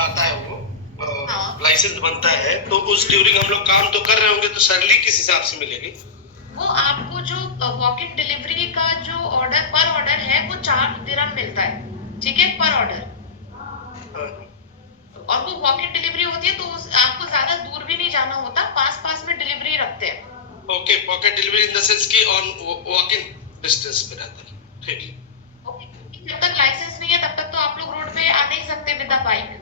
आता है वो हाँ। लाइसेंस बनता है, तो उस ड्यूरिंग हम लोग काम तो कर रहे होंगे, तो सैलरी किस हिसाब से मिलेगी? वो आपको जो वॉक इन डिलीवरी का जो ऑर्डर पर ऑर्डर है वो 4 दिरहम मिलता है, ठीक है, पर ऑर्डर। हाँ, और वो वॉक इन डिलीवरी होती है तो आपको ज्यादा दूर भी नहीं जाना होता, पास पास में डिलीवरी रखते हैं। Okay, pocket delivery in the sense की ऑन वॉक इन डिस्टेंस पे रहता है, ठीक है। ओके, जब तक लाइसेंस नहीं है तब तक तो आप लोग रोड पे आ नहीं सकते with a bike.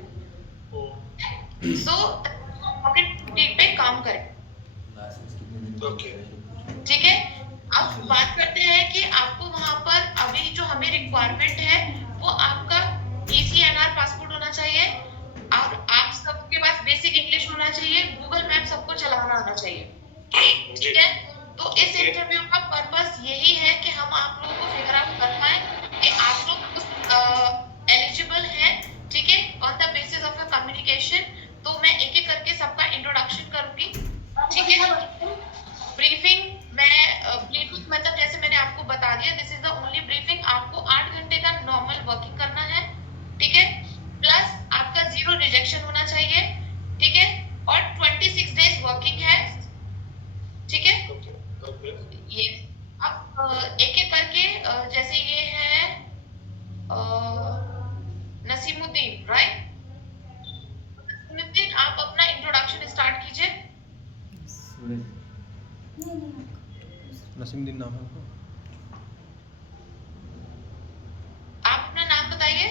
So walk in पे काम करें, ओके। ठीक है। अब बात करते हैं कि आपको वहां पर अभी जो हमें रिक्वायरमेंट है वो आपका ECNR पासपोर्ट होना चाहिए, और आप सबके पास बेसिक इंग्लिश होना चाहिए, गूगल मैप सबको चलाना आना चाहिए, ठीक है। तो इस इंटरव्यू का पर्पस यही है कि हम आप लोगों को फिगर आउट कर पाए कि आप लोग उस एलिजिबल हैं, ठीक है, on the basis of a communication. तो मैं एक एक करके सबका इंट्रोडक्शन करूंगी, ठीक है। ब्रीफिंग ब्रीफिंग मतलब जैसे मैंने आपको बता दिया, this is the only briefing. आपको 8 घंटे का नॉर्मल वर्किंग करना है, ठीक है, प्लस आपका 0 रिजेक्शन होना चाहिए, ठीक है, और 26 डेज वर्किंग है, ठीक है। ये अब एक एक करके जैसे ये है नसीमुद्दीन, राइट? नसीमुद्दीन, आप अपना इंट्रोडक्शन स्टार्ट कीजिए। नसीमुद्दीन नाम है आपका? आप अपना नाम बताइए।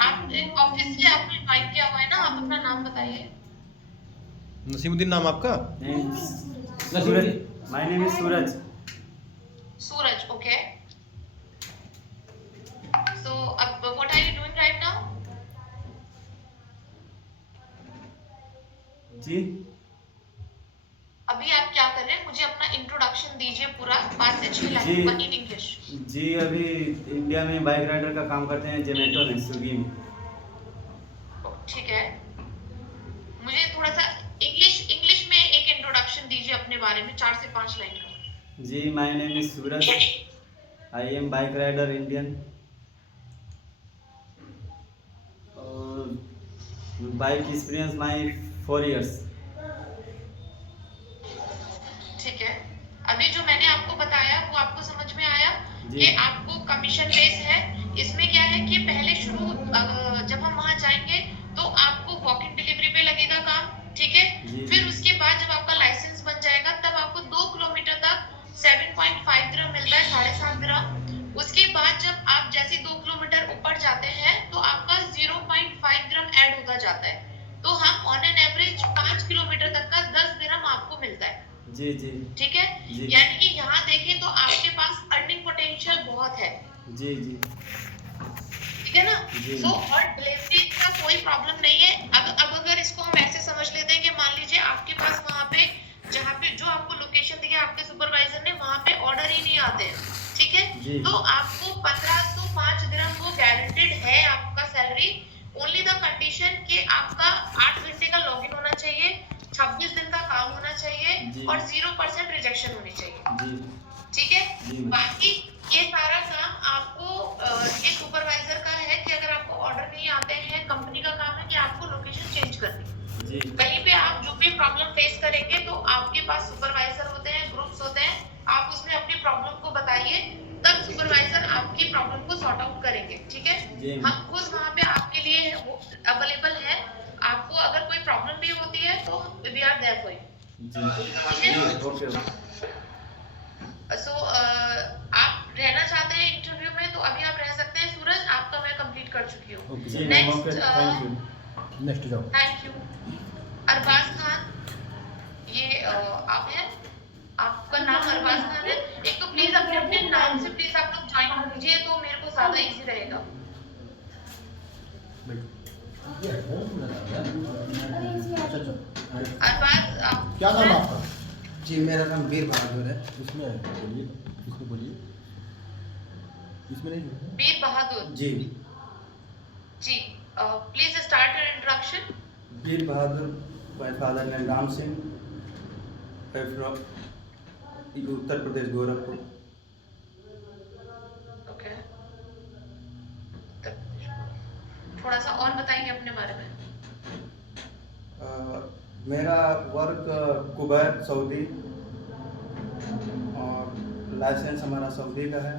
आप ऑफिस से आपने ज्वाइन किया हुआ है ना, आप अपना नाम बताइए। नसीमुद्दीन नाम आपका? Suraj, my name is Suraj. Suraj, okay. So अब what are you doing right now? जी अभी आप क्या कर रहे हैं, मुझे अपना इंट्रोडक्शन दीजिए पूरा 5 से 6 जी लाइन इन इंग्लिश। जी अभी इंडिया में बाइक राइडर का काम करते हैं, जोमेटो में, स्विगी में। ठीक है, मुझे थोड़ा सा इंग्लिश इंग्लिश में एक इंट्रोडक्शन दीजिए अपने बारे में, 4 से 5 लाइन का। जी my name is Suraj, I am bike rider Indian, और बाइक एक्सपीरियंस माई 4 years। ठीक है, अभी जो मैंने आपको बताया वो आपको समझ में आया जी। कि आपको कमीशन बेस है। इसमें क्या है कि पहले शुरू जब हम वहां जाएंगे तो आपको वॉक इन डिलीवरी पे लगेगा काम, ठीक है। जी। फिर उसके बाद जब आपका लाइसेंस बन जाएगा तब आपको 2 किलोमीटर तक 7.5 दिरहम मिलता है, 7.5 दिरहम। उसके बाद जब आप जैसे 2 किलोमीटर ऊपर जाते हैं तो आपका 0.5 दिरहम ऐड होता जाता है। तो हम ऑन एन एवरेज 5 किलोमीटर तक का 10 दिरहम आपको मिलता है, जी जी ठीक है। जी। यानी कि यहाँ देखें तो आपके पास अर्निंग पोटेंशियल बहुत है, जी जी ठीक है ना। जी। सो और डिलीवरी का कोई प्रॉब्लम नहीं है। अब अगर इसको हम ऐसे समझ लेते हैं कि मान लीजिए आपके पास वहां पे जहाँ पे जो आपको लोकेशन दी है आपके सुपरवाइजर ने, वहां पे ऑर्डर ही नहीं आते हैं, ठीक है। जी। तो आपको 1505 दिरहम वो गारंटेड है आपका सैलरी। ओनली द कंडीशन कि आपका 8 घंटे का लॉगिन होना चाहिए, 26 दिन का काम होना चाहिए, जी। और 0% रिजेक्शन होनी चाहिए, जी ठीक है। जी। बाकी ये सारा काम आपको ये सुपरवाइजर का है कि अगर आपको ऑर्डर नहीं आते हैं, कंपनी का काम है कि आपको लोकेशन चेंज करनी। जी कहीं पे आप जो भी प्रॉब्लम फेस करेंगे तो आपके पास सुपरवाइजर होते हैं, ग्रुप्स होते हैं, आप उसमें अपनी प्रॉब्लम को बताइए, तब सुपरवाइजर आपकी प्रॉब्लम को सॉर्ट आउट करेंगे, ठीक है। जी। हम खुद वहां पे आपके लिए अवेलेबल है। आपको अगर कोई प्रॉब्लम भी होती है तो we are there for you, जी ठीक है। ओके। सो आप रहना चाहते हैं इंटरव्यू में तो अभी आप रह सकते हैं सूरज, आपका मैं कंप्लीट कर चुकी हूँ। जी ma'am, okay, next, thank you. Next जाओ। Thank you. अरबाज खान, ये आप हैं, आपका नाम अरबाज खान है। एक तो प्लीज अपने अपने नाम से प्लीज आप लोग ज्वाइन कीजिए तो मेरे को ज्यादा इजी रहेगा। अरबाज आप क्या नाम है आपका? जी मेरा नाम वीर बहादुर है। इसमें बोलिए, इसमें बोलिए, इसमें नहीं जुड़ा। वीर बहादुर जी जी, please start your introduction. Veer Bahadur, my father name Ram Singh, from Uttar Pradesh, Gorakhpur. Okay. थोड़ा सा और बताइए अपने बारे में। मेरा वर्क कुवैत सऊदी और लाइसेंस हमारा सऊदी का है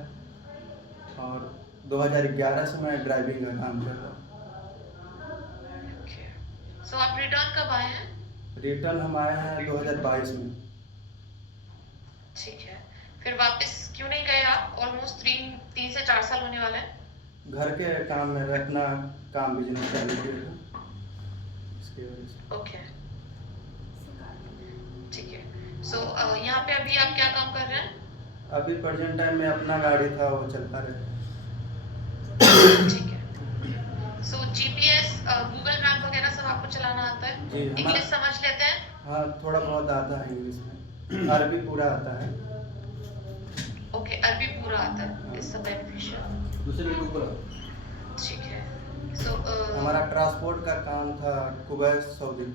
और 2011 से मैं ड्राइविंग का काम कर रहा हूँ। सो आप रिटर्न कब आए हैं? रिटर्न हम आए हैं 2022 में। ठीक है, फिर वापस क्यों नहीं गए आप? ऑलमोस्ट 3 से 4 साल होने वाला है। घर के काम में अपना काम बिजनेस चालू किया था, इसकी वजह से। ओके, ठीक है। सो यहाँ पे अभी आप क्या काम कर रहे हैं? अभी प्रेजेंट टाइम में अपना गाड़ी था वो चला रहे। ठीक है। सो जीपीएस, गूगल मैप वगैरह सब आपको चलाना आता है? जी, इंग्लिश समझ लेते हैं? हाँ, थोड़ा बहुत आता है इंग्लिश में, अरबी पूरा आता है। ओके, अरबी पूरा आता है, इट्स बेनिफिशियल। दूसरे के ऊपर ठीक है। सो हमारा ट्रांसपोर्ट का काम था कुवैत सऊदी।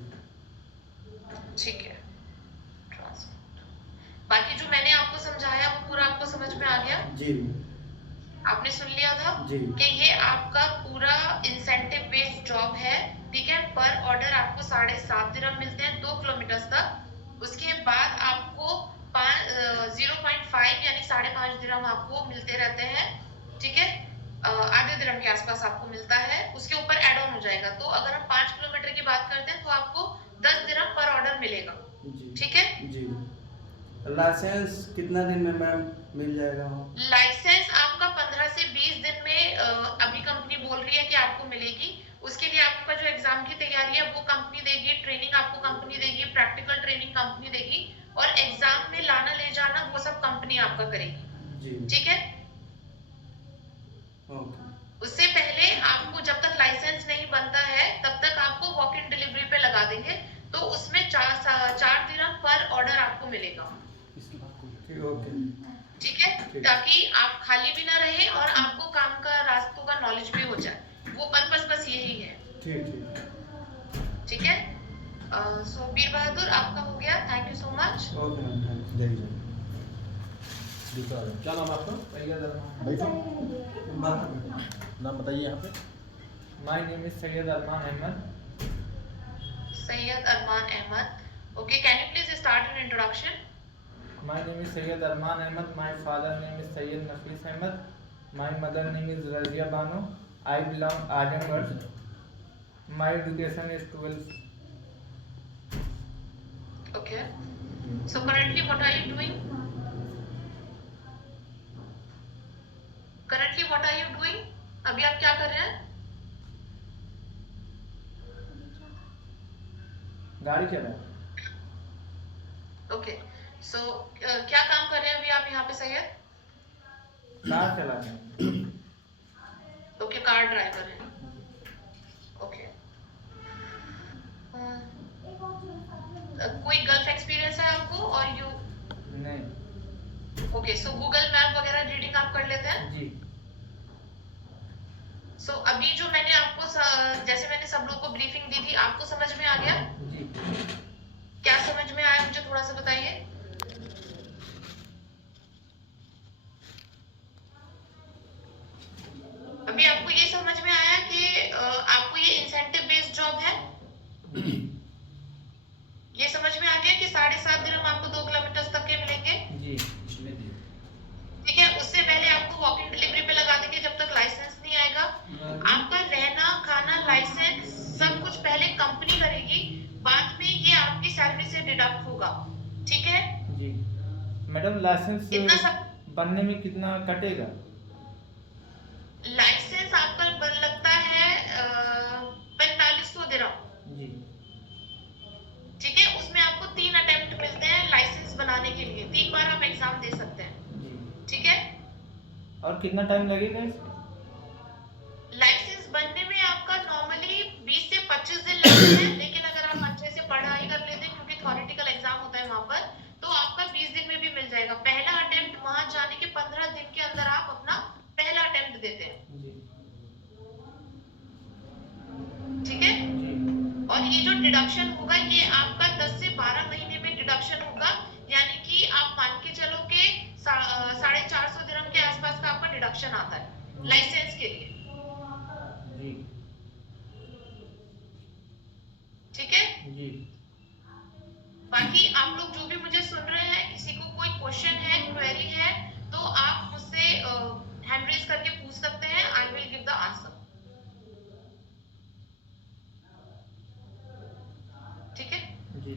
ठीक है। ट्रांसपोर्ट, बाकी जो मैंने आपको समझाया वो पूरा आपको समझ में आ गया? जी आपने सुन लिया था जी। कि ये आपका पूरा इंसेंटिव बेस्ड जॉब है, ठीक है। पर ऑर्डर आपको 7.5 दिरहम मिलते हैं 2 किलोमीटर तक। उसके बाद आपको 0.5 यानी 5.5 दिरहम आपको मिलते रहते हैं, ठीक है। आधे दिरहम के आसपास आपको मिलता है, उसके ऊपर एड ऑन हो जाएगा। तो अगर हम 5 किलोमीटर की बात करते हैं तो आपको 10 दिरहम पर ऑर्डर मिलेगा, जी ठीक है। जी। लाइसेंस कितना दिन में मैम मिल जाएगा? लाइसेंस आपका 15 से 20 दिन में अभी कंपनी बोल रही है कि आपको मिलेगी। उसके लिए आपका जो एग्जाम की तैयारी है वो कंपनी देगी, ट्रेनिंग आपको कंपनी देगी, प्रैक्टिकल ट्रेनिंग कंपनी देगी और एग्जाम में लाना ले जाना वो सब कंपनी आपका करेगी, जी ठीक है। ओके। उससे पहले आपको जब तक लाइसेंस नहीं बनता है तब तक आपको वॉक इन डिलीवरी पे लगा देंगे, तो उसमें 4 दिरहम पर ऑर्डर आपको मिलेगा, ठीक, ओके ठीक है। ताकि आप खाली भी ना रहे और आपको काम का रास्तों का नॉलेज भी हो जाए, वो पर्पस बस यही है, ठीक ठीक। ठीक है। सो वीर बहादुर आपका हो गया, thank you so much. Okay ma'am, thank जय जय। दूसरा क्या नाम है आपका? भाई साहब नाम बताइए यहाँ पे। My name is Sayyid Arman Ahmed. Sayyid Arman Ahmed, okay. Can you please start an introduction? My name is Sayyid Arman Ahmed. My father name is Sayyid Nafis Ahmed. My mother name is Razia Banu. I belong Azamgarh. My education is 12th. Okay, so currently what are you doing? Currently what are you doing? अभी आप क्या कर रहे हैं? गाड़ी चला okay, सो क्या काम कर रहे हैं अभी आप यहाँ पे सैयद? कार चलाते हैं। ओके, कार ड्राइवर है, ओके। कोई गल्फ एक्सपीरियंस है आपको और यू? नहीं। ओके, सो गूगल मैप वगैरह रीडिंग आप कर लेते हैं? जी। सो अभी जो मैंने आपको जैसे मैंने सब लोगों को ब्रीफिंग दी थी, आपको समझ में आ गया? जी। क्या समझ में आया मुझे थोड़ा सा बताइए। अभी आपको ये समझ में आया कि आपको ये इंसेंटिव बेस्ड जॉब है? ये समझ में आ गया कि 7.5 दिरहम आपको 2 किलोमीटर तक के मिलेंगे, जी। ठीक है। उससे पहले आपको वॉक इन डिलीवरी पे लगा देंगे जब तक लाइसेंस नहीं आएगा। आपका रहना खाना लाइसेंस सब कुछ पहले कंपनी करेगी, बाद में ये आपकी सैलरी से डिडक्ट होगा, ठीक है। जी मैडम, लाइसेंस इतना सब बनने में कितना कटेगा? लाइसेंस आपका बन लगता है 4500 दिरहम, जी। ठीक है। उसमें आपको 3 अटेम्प्ट मिलते हैं लाइसेंस बनाने के लिए, 3 बार आप एग्जाम दे सकते हैं, जी। ठीक है। और कितना टाइम लगेगा इसमें? लाइसेंस बनने में आपका नॉर्मली 20 से 25 दिन लगते हैं, लेकिन अगर आप अच्छे से पढ़ाई कर लेते हैं क्योंकि थ्योरेटिकल एग्जाम होता है वहां पर, तो आपका 20 दिन में भी मिल जाएगा। पहला अटेम्प्ट वहां जाने के 15 दिन के अंदर आप अपना पहला अटेम्प्ट देते हैं, जी। ठीक है। जी। और ये जो डिडक्शन होगा ये आपका 10 से 12 महीने में डिडक्शन होगा, यानी कि आप मान के चलो कि 450 दिरहम के आसपास का आपका डिडक्शन आता है लाइसेंस के लिए, जी। ठीक है। जी। बाकी आप लोग जो भी मुझे सुन रहे हैं, किसी को कोई क्वेश्चन है, क्वेरी है, तो आप मुझसे हैंड रेज करके पूछ सकते हैं। I will give the answer. ठीक है। जी।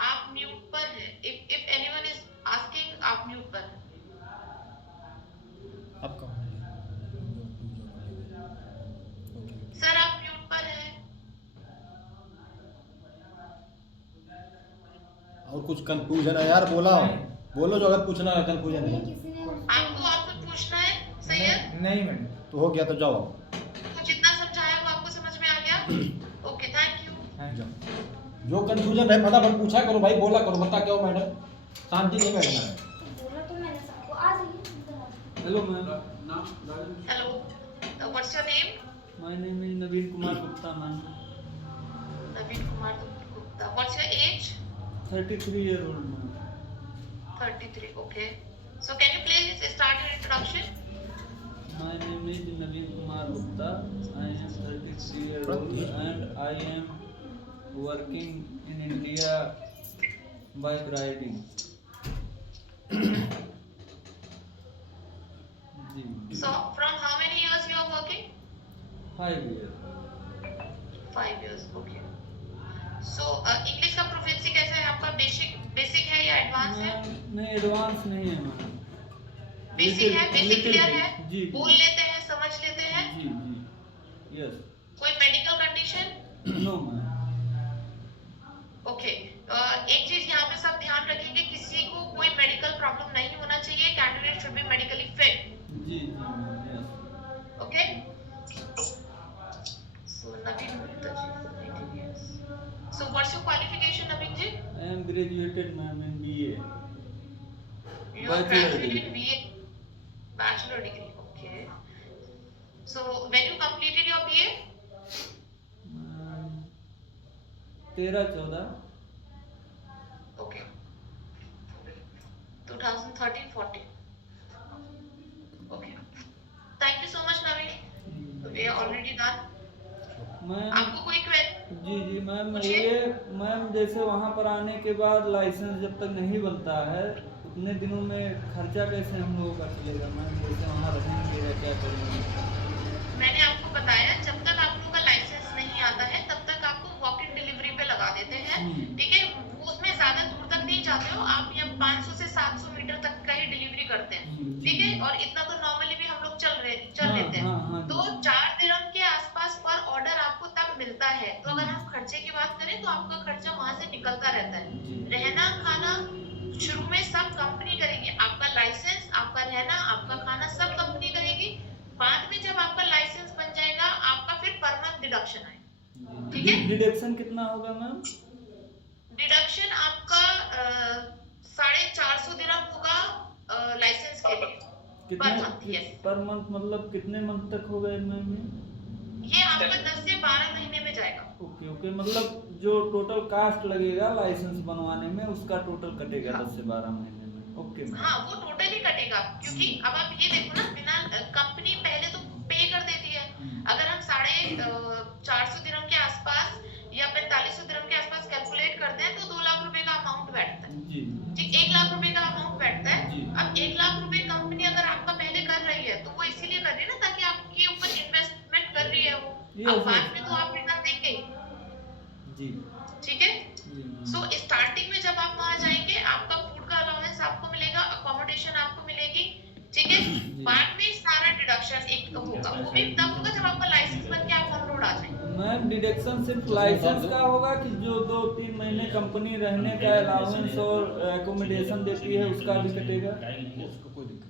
आप म्यूट पर हैं। इफ एनीवन इज आस्किंग, आप म्यूट पर हैं। आप कहाँ हैं? ओके। सर आप म्यूट पर हैं। और कुछ कंफ्यूजन है यार, बोला बोलो जो अगर पूछना है, कंफ्यूजन है आपको और कुछ पूछना है सैयद? नहीं मैडम। तो हो गया तो जाओ। तो जितना समझाया वो आपको समझ में आ गया? Okay, thank you. जो कंफ्यूजन है फटाफट पूछा करो भाई, बोला करो, बता क्यों मैडम, शांति नहीं बैठना है। Hello ma'am. Hello, what's your name? My name is Naveen Kumar Gupta ma'am. Naveen Kumar Gupta. What's your as? 33 year old ma'am. 33. Okay. So can you please start your introduction? My name is Naveen Kumar Gupta. I am 33 years old and I am working in India bike riding. So from how many years you are working? 5 years. 5 years. Okay. So English का proficiency कैसा है आपका? Basic है या advance है? नहीं advance नहीं है मैम। बेसिक है, बेसिक क्लियर है? जी। बोल लेते हैं, समझ लेते हैं? जी जी। यस। कोई medical condition? No ma'am. Okay. एक चीज यहाँ पे सब ध्यान रखेंगे, किसी को कोई मेडिकल प्रॉब्लम नहीं होना चाहिए। Candidate should be medically fit. जी जी ma'am. Yes. Okay. So Naveen Gupta ji, 18 years. So what's your qualification, Naveen ji? I am graduated ma'am in BA. You are Bachelor graduated degree. in BA. Bachelor degree. Okay. So when you completed your BA? 13-14. Okay. 2013-14. Okay. Thank you so much, Naveen. We are already done. Ma'am आपको कोई query? जी जी ma'am, पूछिए। ये ma'am जैसे वहाँ पर आने के बाद लाइसेंस जब तक नहीं बनता है उतने दिनों में खर्चा कैसे हम लोगों का चलेगा मैम? जैसे वहाँ रहेंगे या क्या करेंगे? मैंने आपको बताया, जब तक आप लोगों का लाइसेंस नहीं आता है तब तक आपको वॉक इन डिलीवरी पे लगा देते हैं। ठीक है। वो उसमें ज्यादा दूर तक नहीं जाते हो आप, यहाँ 500 से 700 मीटर तक का ही डिलीवरी करते हैं। ठीक है। और इतना तो नॉर्मली भी हम लोग चल लेते हैं। तो 4 दिरहम के आसपास पर ऑर्डर आपको तब मिलता है। तो अगर हम खर्चे की बात करें तो आपका खर्चा वहां से निकलता रहता है। रहना खाना शुरू में सब कंपनी करेगी। आपका लाइसेंस, आपका रहना, आपका खाना सब कंपनी करेगी। बाद में जब आपका लाइसेंस बन जाएगा आपका फिर पर मंथ डिडक्शन आएगा। ठीक है। डिडक्शन कितना होगा मैम? डिडक्शन आपका 450 दिरहम होगा लाइसेंस के लिए per month. Yes. Per month मतलब कितने मंथ तक होगा मैम? ये आपका 10 से 12 महीने में जाएगा। ओके ओके, मतलब जो टोटल कास्ट लगेगा लाइसेंस बनवाने में उसका टोटल कटेगा 10 से 12 महीने में। Okay ma'am. हाँ, वो टोटली कटेगा। क्योंकि अब आप ये देखो ना, बिना कंपनी पहले तो पे कर देती है। अगर हम 450 दिरहम के आसपास या 4500 दिरहम के आसपास कैलकुलेट करते हैं तो 2 लाख रुपए का अमाउंट बैठता है। जी। ठीक, 1 लाख रुपए का अमाउंट बैठता है। जी। अब 1 लाख रुपए कंपनी अगर आपका पहले कर रही है तो वो इसीलिए कर रही है ना, ताकि आपके ऊपर इन्वेस्टमेंट कर रही है वो। अब बाद में तो आप रिटर्न देंगे ही। जी। ठीक है। सो स्टार्टिंग में जब आप वहां जाएंगे आपका फूड का अलाउंस आपको मिलेगा, अकोमोडेशन आपको मिलेगी। ठीक है। बाद में सारा डिडक्शन एक होगा, वो भी तब होगा जब आपका लाइसेंस बन के आप ऑन रोड आ जाएंगे। मैम डिडक्शन सिर्फ लाइसेंस का होगा कि जो 2-3 महीने कंपनी रहने का अलाउंस और एकोमोडेशन देती है उसका भी कटेगा?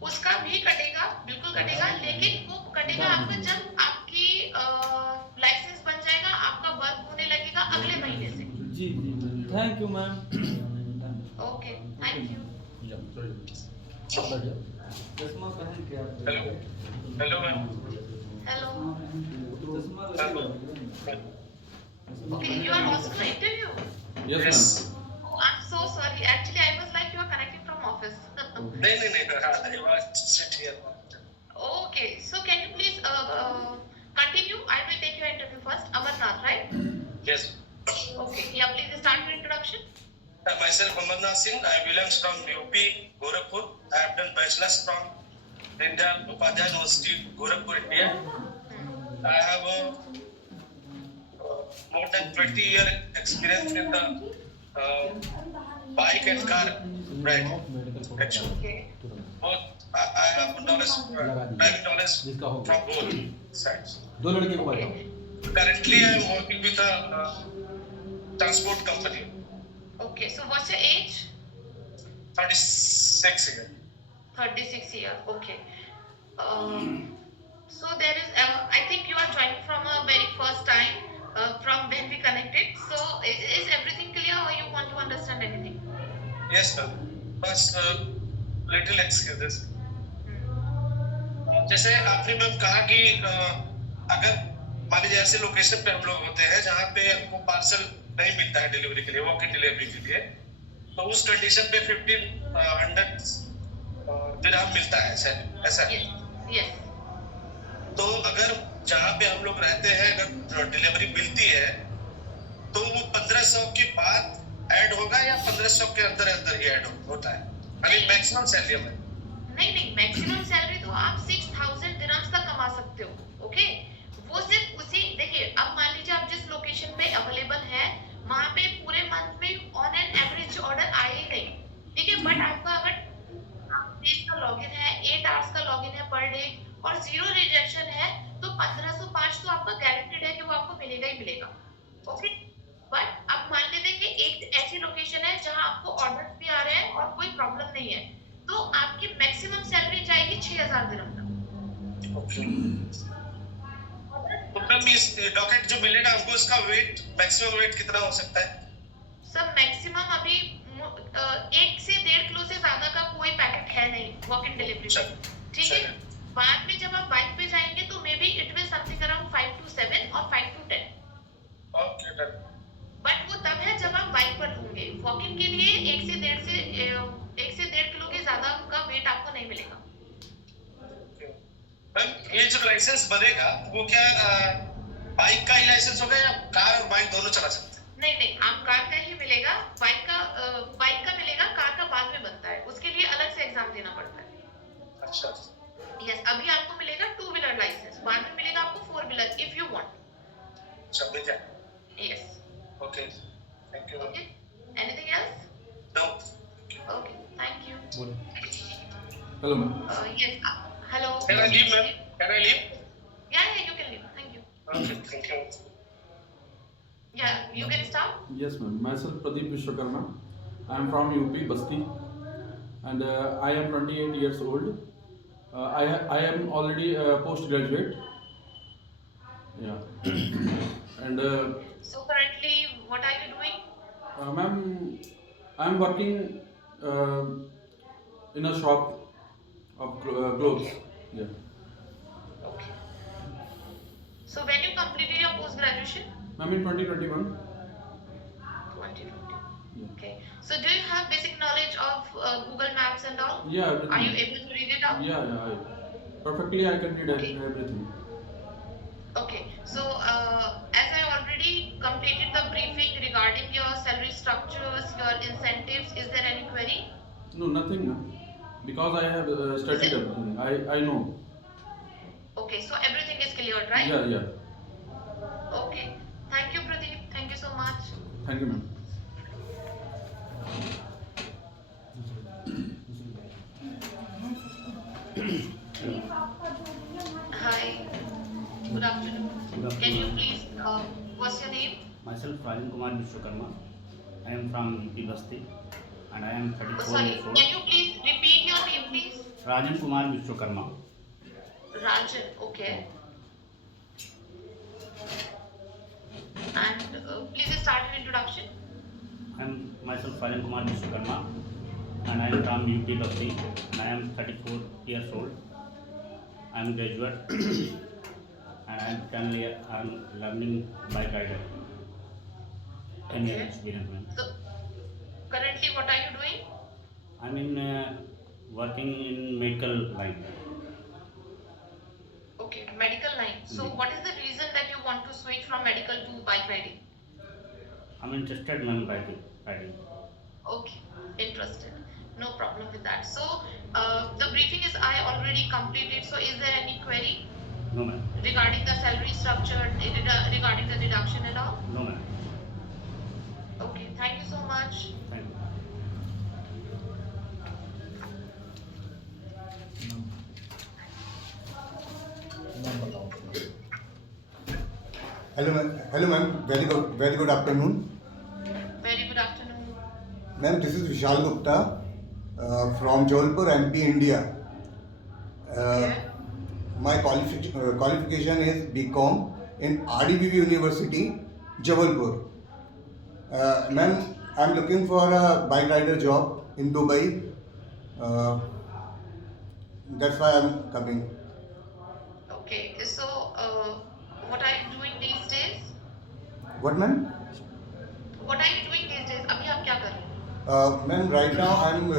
उसका भी कटेगा, बिल्कुल कटेगा। लेकिन वो कटेगा आपका जब आपकी लाइसेंस बन जाएगा, आपका वर्क होने लगेगा अगले महीने से। जी जी। Thank you ma'am. Okay, thank you. चश्मा पहन के आप। Hello ma'am. हेलो। चश्मा लगा। Okay, you are also for interview? Yes Oh, I'm so sorry. Actually, I was like you are connecting from office. नहीं, I was sit here. Okay, so can you please continue? I will take your interview first. Myself, Mohammad Nasir. I belongs from UP, Gorakhpur. I have done bachelor's from India Upadhyay University, Gorakhpur, India. I have more than 20-year experience in the bike and car ride. Actually, Okay. both I have knowledge, driving knowledge जिसका हो from both sides. दो लड़के को बताओ. Currently, I am working with a transport company. Okay. So what's your age? 36 years. 36 years. Okay. So there is, I think you are joining from a very first time, from when we connected. So is everything clear, or you want to understand anything? Yes, ma'am. Bस little excuses. जैसे आपने ma'am कहा कि अगर मान लीजिए ऐसे location पे हम लोग होते हैं जहाँ पे हमको पार्सल नहीं मिलता है डिलीवरी के लिए, वॉक इन डिलीवरी के लिए, तो उस कंडीशन पे 1500 दिरहम मिलता है शायद, ऐसा है. Yes. Yes. तो अगर जहाँ पे हम लोग रहते हैं अगर डिलीवरी मिलती है तो वो 1500 के बाद ऐड होगा या 1500 के अंदर अंदर ही ऐड होता है? यानी मैक्सिमम सैलरी है. नहीं, मैक्सिमम सैलरी तो आप 6000 दिरहम्स तक कमा सकते हो. ओके. वो सिर्फ उसी, देखिए अब मान लीजिए आप जिस लोकेशन पे अवेलेबल है वहां पे पूरे मंथ में ऑन एन एवरेज ऑर्डर आए ही नहीं, ठीक है. बट आपका अगर डेज का लॉगिन है, 8 आवर्स का लॉगिन है पर डे और 0 रिजेक्शन है, तो 1505 तो आपका गारंटेड है कि वो आपको मिलेगा ही मिलेगा. ओके. बट अब मान लेते हैं कि एक ऐसी लोकेशन है जहां आपको ऑर्डर्स भी आ रहे हैं और कोई प्रॉब्लम नहीं है, तो आपकी मैक्सिमम सैलरी जाएगी 6000 दिरहम तक. तो मैम इस डॉक्यूमेंट जो मिलेगा हमको उसका वेट, मैक्सिमम वेट कितना हो सकता है? सब मैक्सिमम अभी 1 से 1.5 किलो से ज्यादा का कोई पैकेट है नहीं वॉक इन डिलीवरी. ठीक है. बाद में जब आप बाइक पे जाएंगे तो may be it will something around 5 to 7 और 5 to 10. Okay done. बट वो तब है जब आप बाइक पर होंगे. वॉक इन के लिए 1 से 1.5 किलो के ज्यादा का वेट आपको नहीं मिलेगा. मैम ये जो लाइसेंस बनेगा वो क्या बाइक का ही लाइसेंस होगा या कार और बाइक दोनों चला सकते हैं? नहीं, आप कार का ही मिलेगा. बाइक का मिलेगा, कार का बाद में बनता है, उसके लिए अलग से एग्जाम देना पड़ता है. अच्छा. यस. अभी आपको मिलेगा 2 व्हीलर लाइसेंस, बाद में मिलेगा आपको 4 व्हीलर इफ यू वांट. सब मिल जाए. Yes. Okay. Thank you. Okay. Anything else? No. Okay. Thank you. बोलो. Hello ma'am. Yes. Hello. Can I leave, ma'am? Can I leave? Yeah, you can leave. Thank you. Okay, thank you. Yeah, you can start. Yes, ma'am. Myself Pradeep Vishwakarma. I am from UP Basti, and I am 28 years old. I am already postgraduate. Yeah. And So currently, what are you doing? ma'am, I am working in a shop of clothes. Yeah. Okay. So when you completed your post graduation? Ma'am, in 2021. 2020. Yeah. Okay. So do you have basic knowledge of Google Maps and all? Yeah. Everything. Are you able to read it out? Yeah. Perfectly, I can read Okay. everything. Okay. So as I already completed the briefing regarding your salary structures, your incentives, is there any query? No, nothing, ma'am. Because I have studied everything. I know. Okay. So everything is cleared, right? Yeah. Okay. Thank you, Pradeep. Thank you so much. Thank you, ma'am. Hi. Good afternoon. Can you please, what's your name? Myself Rajan Kumar Vishwakarma. I am from UP Basti and I am 34 Sorry, years old. can you please repeat your name, please? Rajan Kumar Vishwakarma. Rajan, okay. And please start your introduction. I am myself Rajan Kumar Vishwakarma and I am from UP Basti and I am 34 years old. I am graduate and I am currently learning bike rider. 10 years Okay. experience, ma'am. So, currently what are you doing? I am in working in medical line. Okay, medical line. So, what is the reason that you want to switch from medical to bike riding? I am interested in bike riding. Okay, interested. No problem with that. So, the briefing is I already completed. So, is there any query No, ma'am. regarding the salary structure, regarding the deduction and all? No, ma'am. Okay, thank you so much. Thank you. नाम बताओ। Hello, ma'am. Very good afternoon. Very good afternoon. Ma'am, this is Vishal Gupta from Jodhpur, MP, India. Okay. My qualification is BCom in RDBB University, Jabalpur. Ma'am, I'm looking for a bike rider job in Dubai. That's why I'm coming. Okay, so what are you doing these days? What, ma'am? What are you doing these days? अभी आप क्या कर रहे हो? Ma'am, right now I'm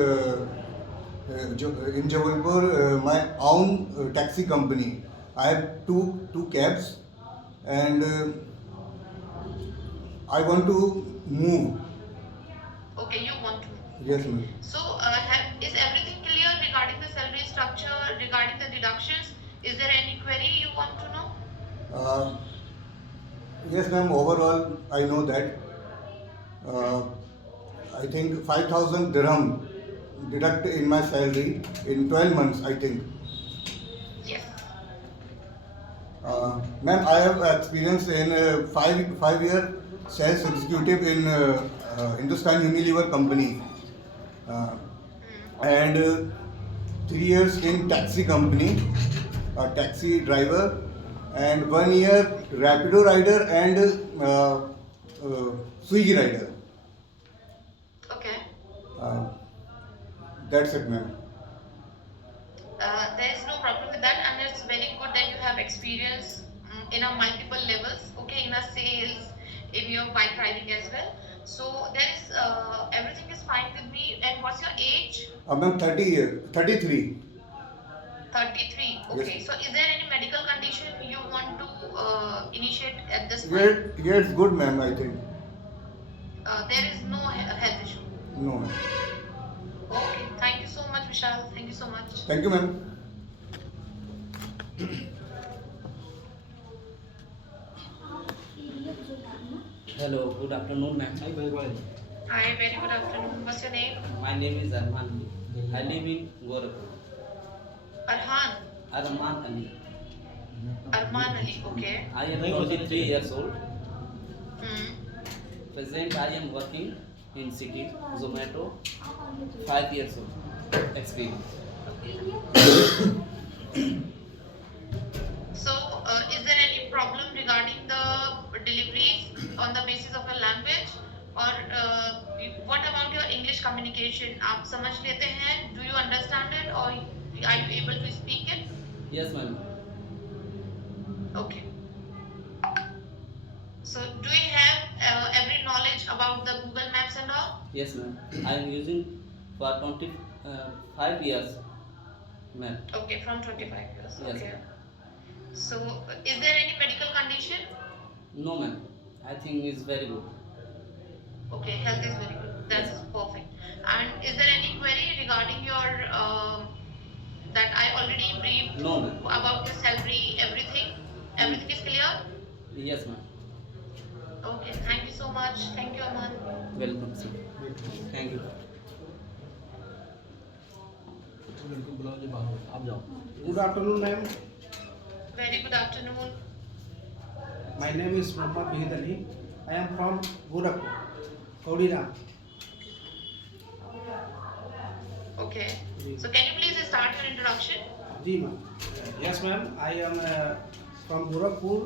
in Jabalpur, my own taxi company. I have two cabs, and I want to move. Okay, you want to. Yes, ma'am. So, is everything clear regarding the salary structure, regarding the deductions? Is there any query you want to know? Yes, ma'am. Overall, I know that. I think 5,000 dirham deduct in my salary in 12 months, I think. Yes. Ma'am, I have experience in 5 year sales executive in Hindustan Unilever company, and 3 years in taxi company, taxi driver, and 1 year Rapido rider and Swiggy rider. Okay. That's it, ma'am. There is no problem with that, and it's very good that you have experience in a multiple levels. Okay, in a sales, in your bike riding as well. So there is everything is fine with me. And what's your age? Ma'am, 33. 33. Okay. Yes. So is there any medical condition you want to initiate at this point? Yes, good, ma'am, I think. There is no health issue. No, ma'am. Okay. Thank you so much, Vishal. Thank you so much. Thank you, ma'am. Hello, good afternoon, ma'am. Hi. Very good afternoon. What's your name? My name is Arman Ali. I live in Gorakhpur. Arhan. Arman Ali. Arman Ali. Okay. I am 23 years old. Hmm. Present, I am working in City Zomato. 5 years old experience. So, is there any problem regarding the deliveries on the basis of a language, or what about your English communication? आप समझ लेते हैं? Do you understand it, or are you able to speak it? Yes, ma'am. Okay. So, do you have every knowledge about the Google Maps and all? Yes, ma'am. I am using for 25 years, ma'am. Okay, from 25 years. Yes. Okay. So, is there any medical condition? No, ma'am. I think it's very good. Okay, health is very good. That's Yes. perfect. And is there any query regarding your that I already briefed No, ma'am. about your salary, everything? Everything is clear? Yes, ma'am. Okay, thank you so much. Thank you, Aman. Welcome, sir. Thank you. लड़को बुलाओ जी बाहर आप जाओ। Good afternoon, ma'am. Very good afternoon. My name is Muhammad Wahid Ali. I am from Gorakhpur, Kaudiram. Okay. So can you please start your introduction? Ji, ma'am. Yes, ma'am. I am from Gorakhpur.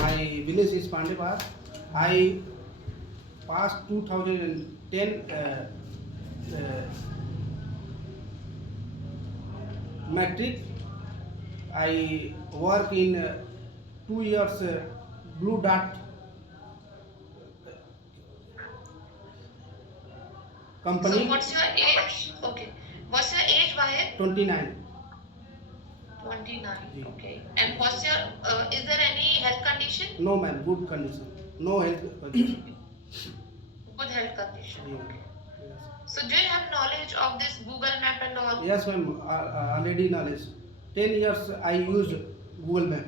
My village is Pandepar. I passed 2010 matric. I work in 2 years Blue Dart company. So what's your age? Okay. What's your age, Wahid? 29. 29. Okay. And what's your is there any health condition? No, ma'am. Good condition. No health condition. Good health condition. Yeah. Okay. Yes. So do you have knowledge of this Google Map and all? Yes, ma'am. Already knowledge. 10 years I used Google Map.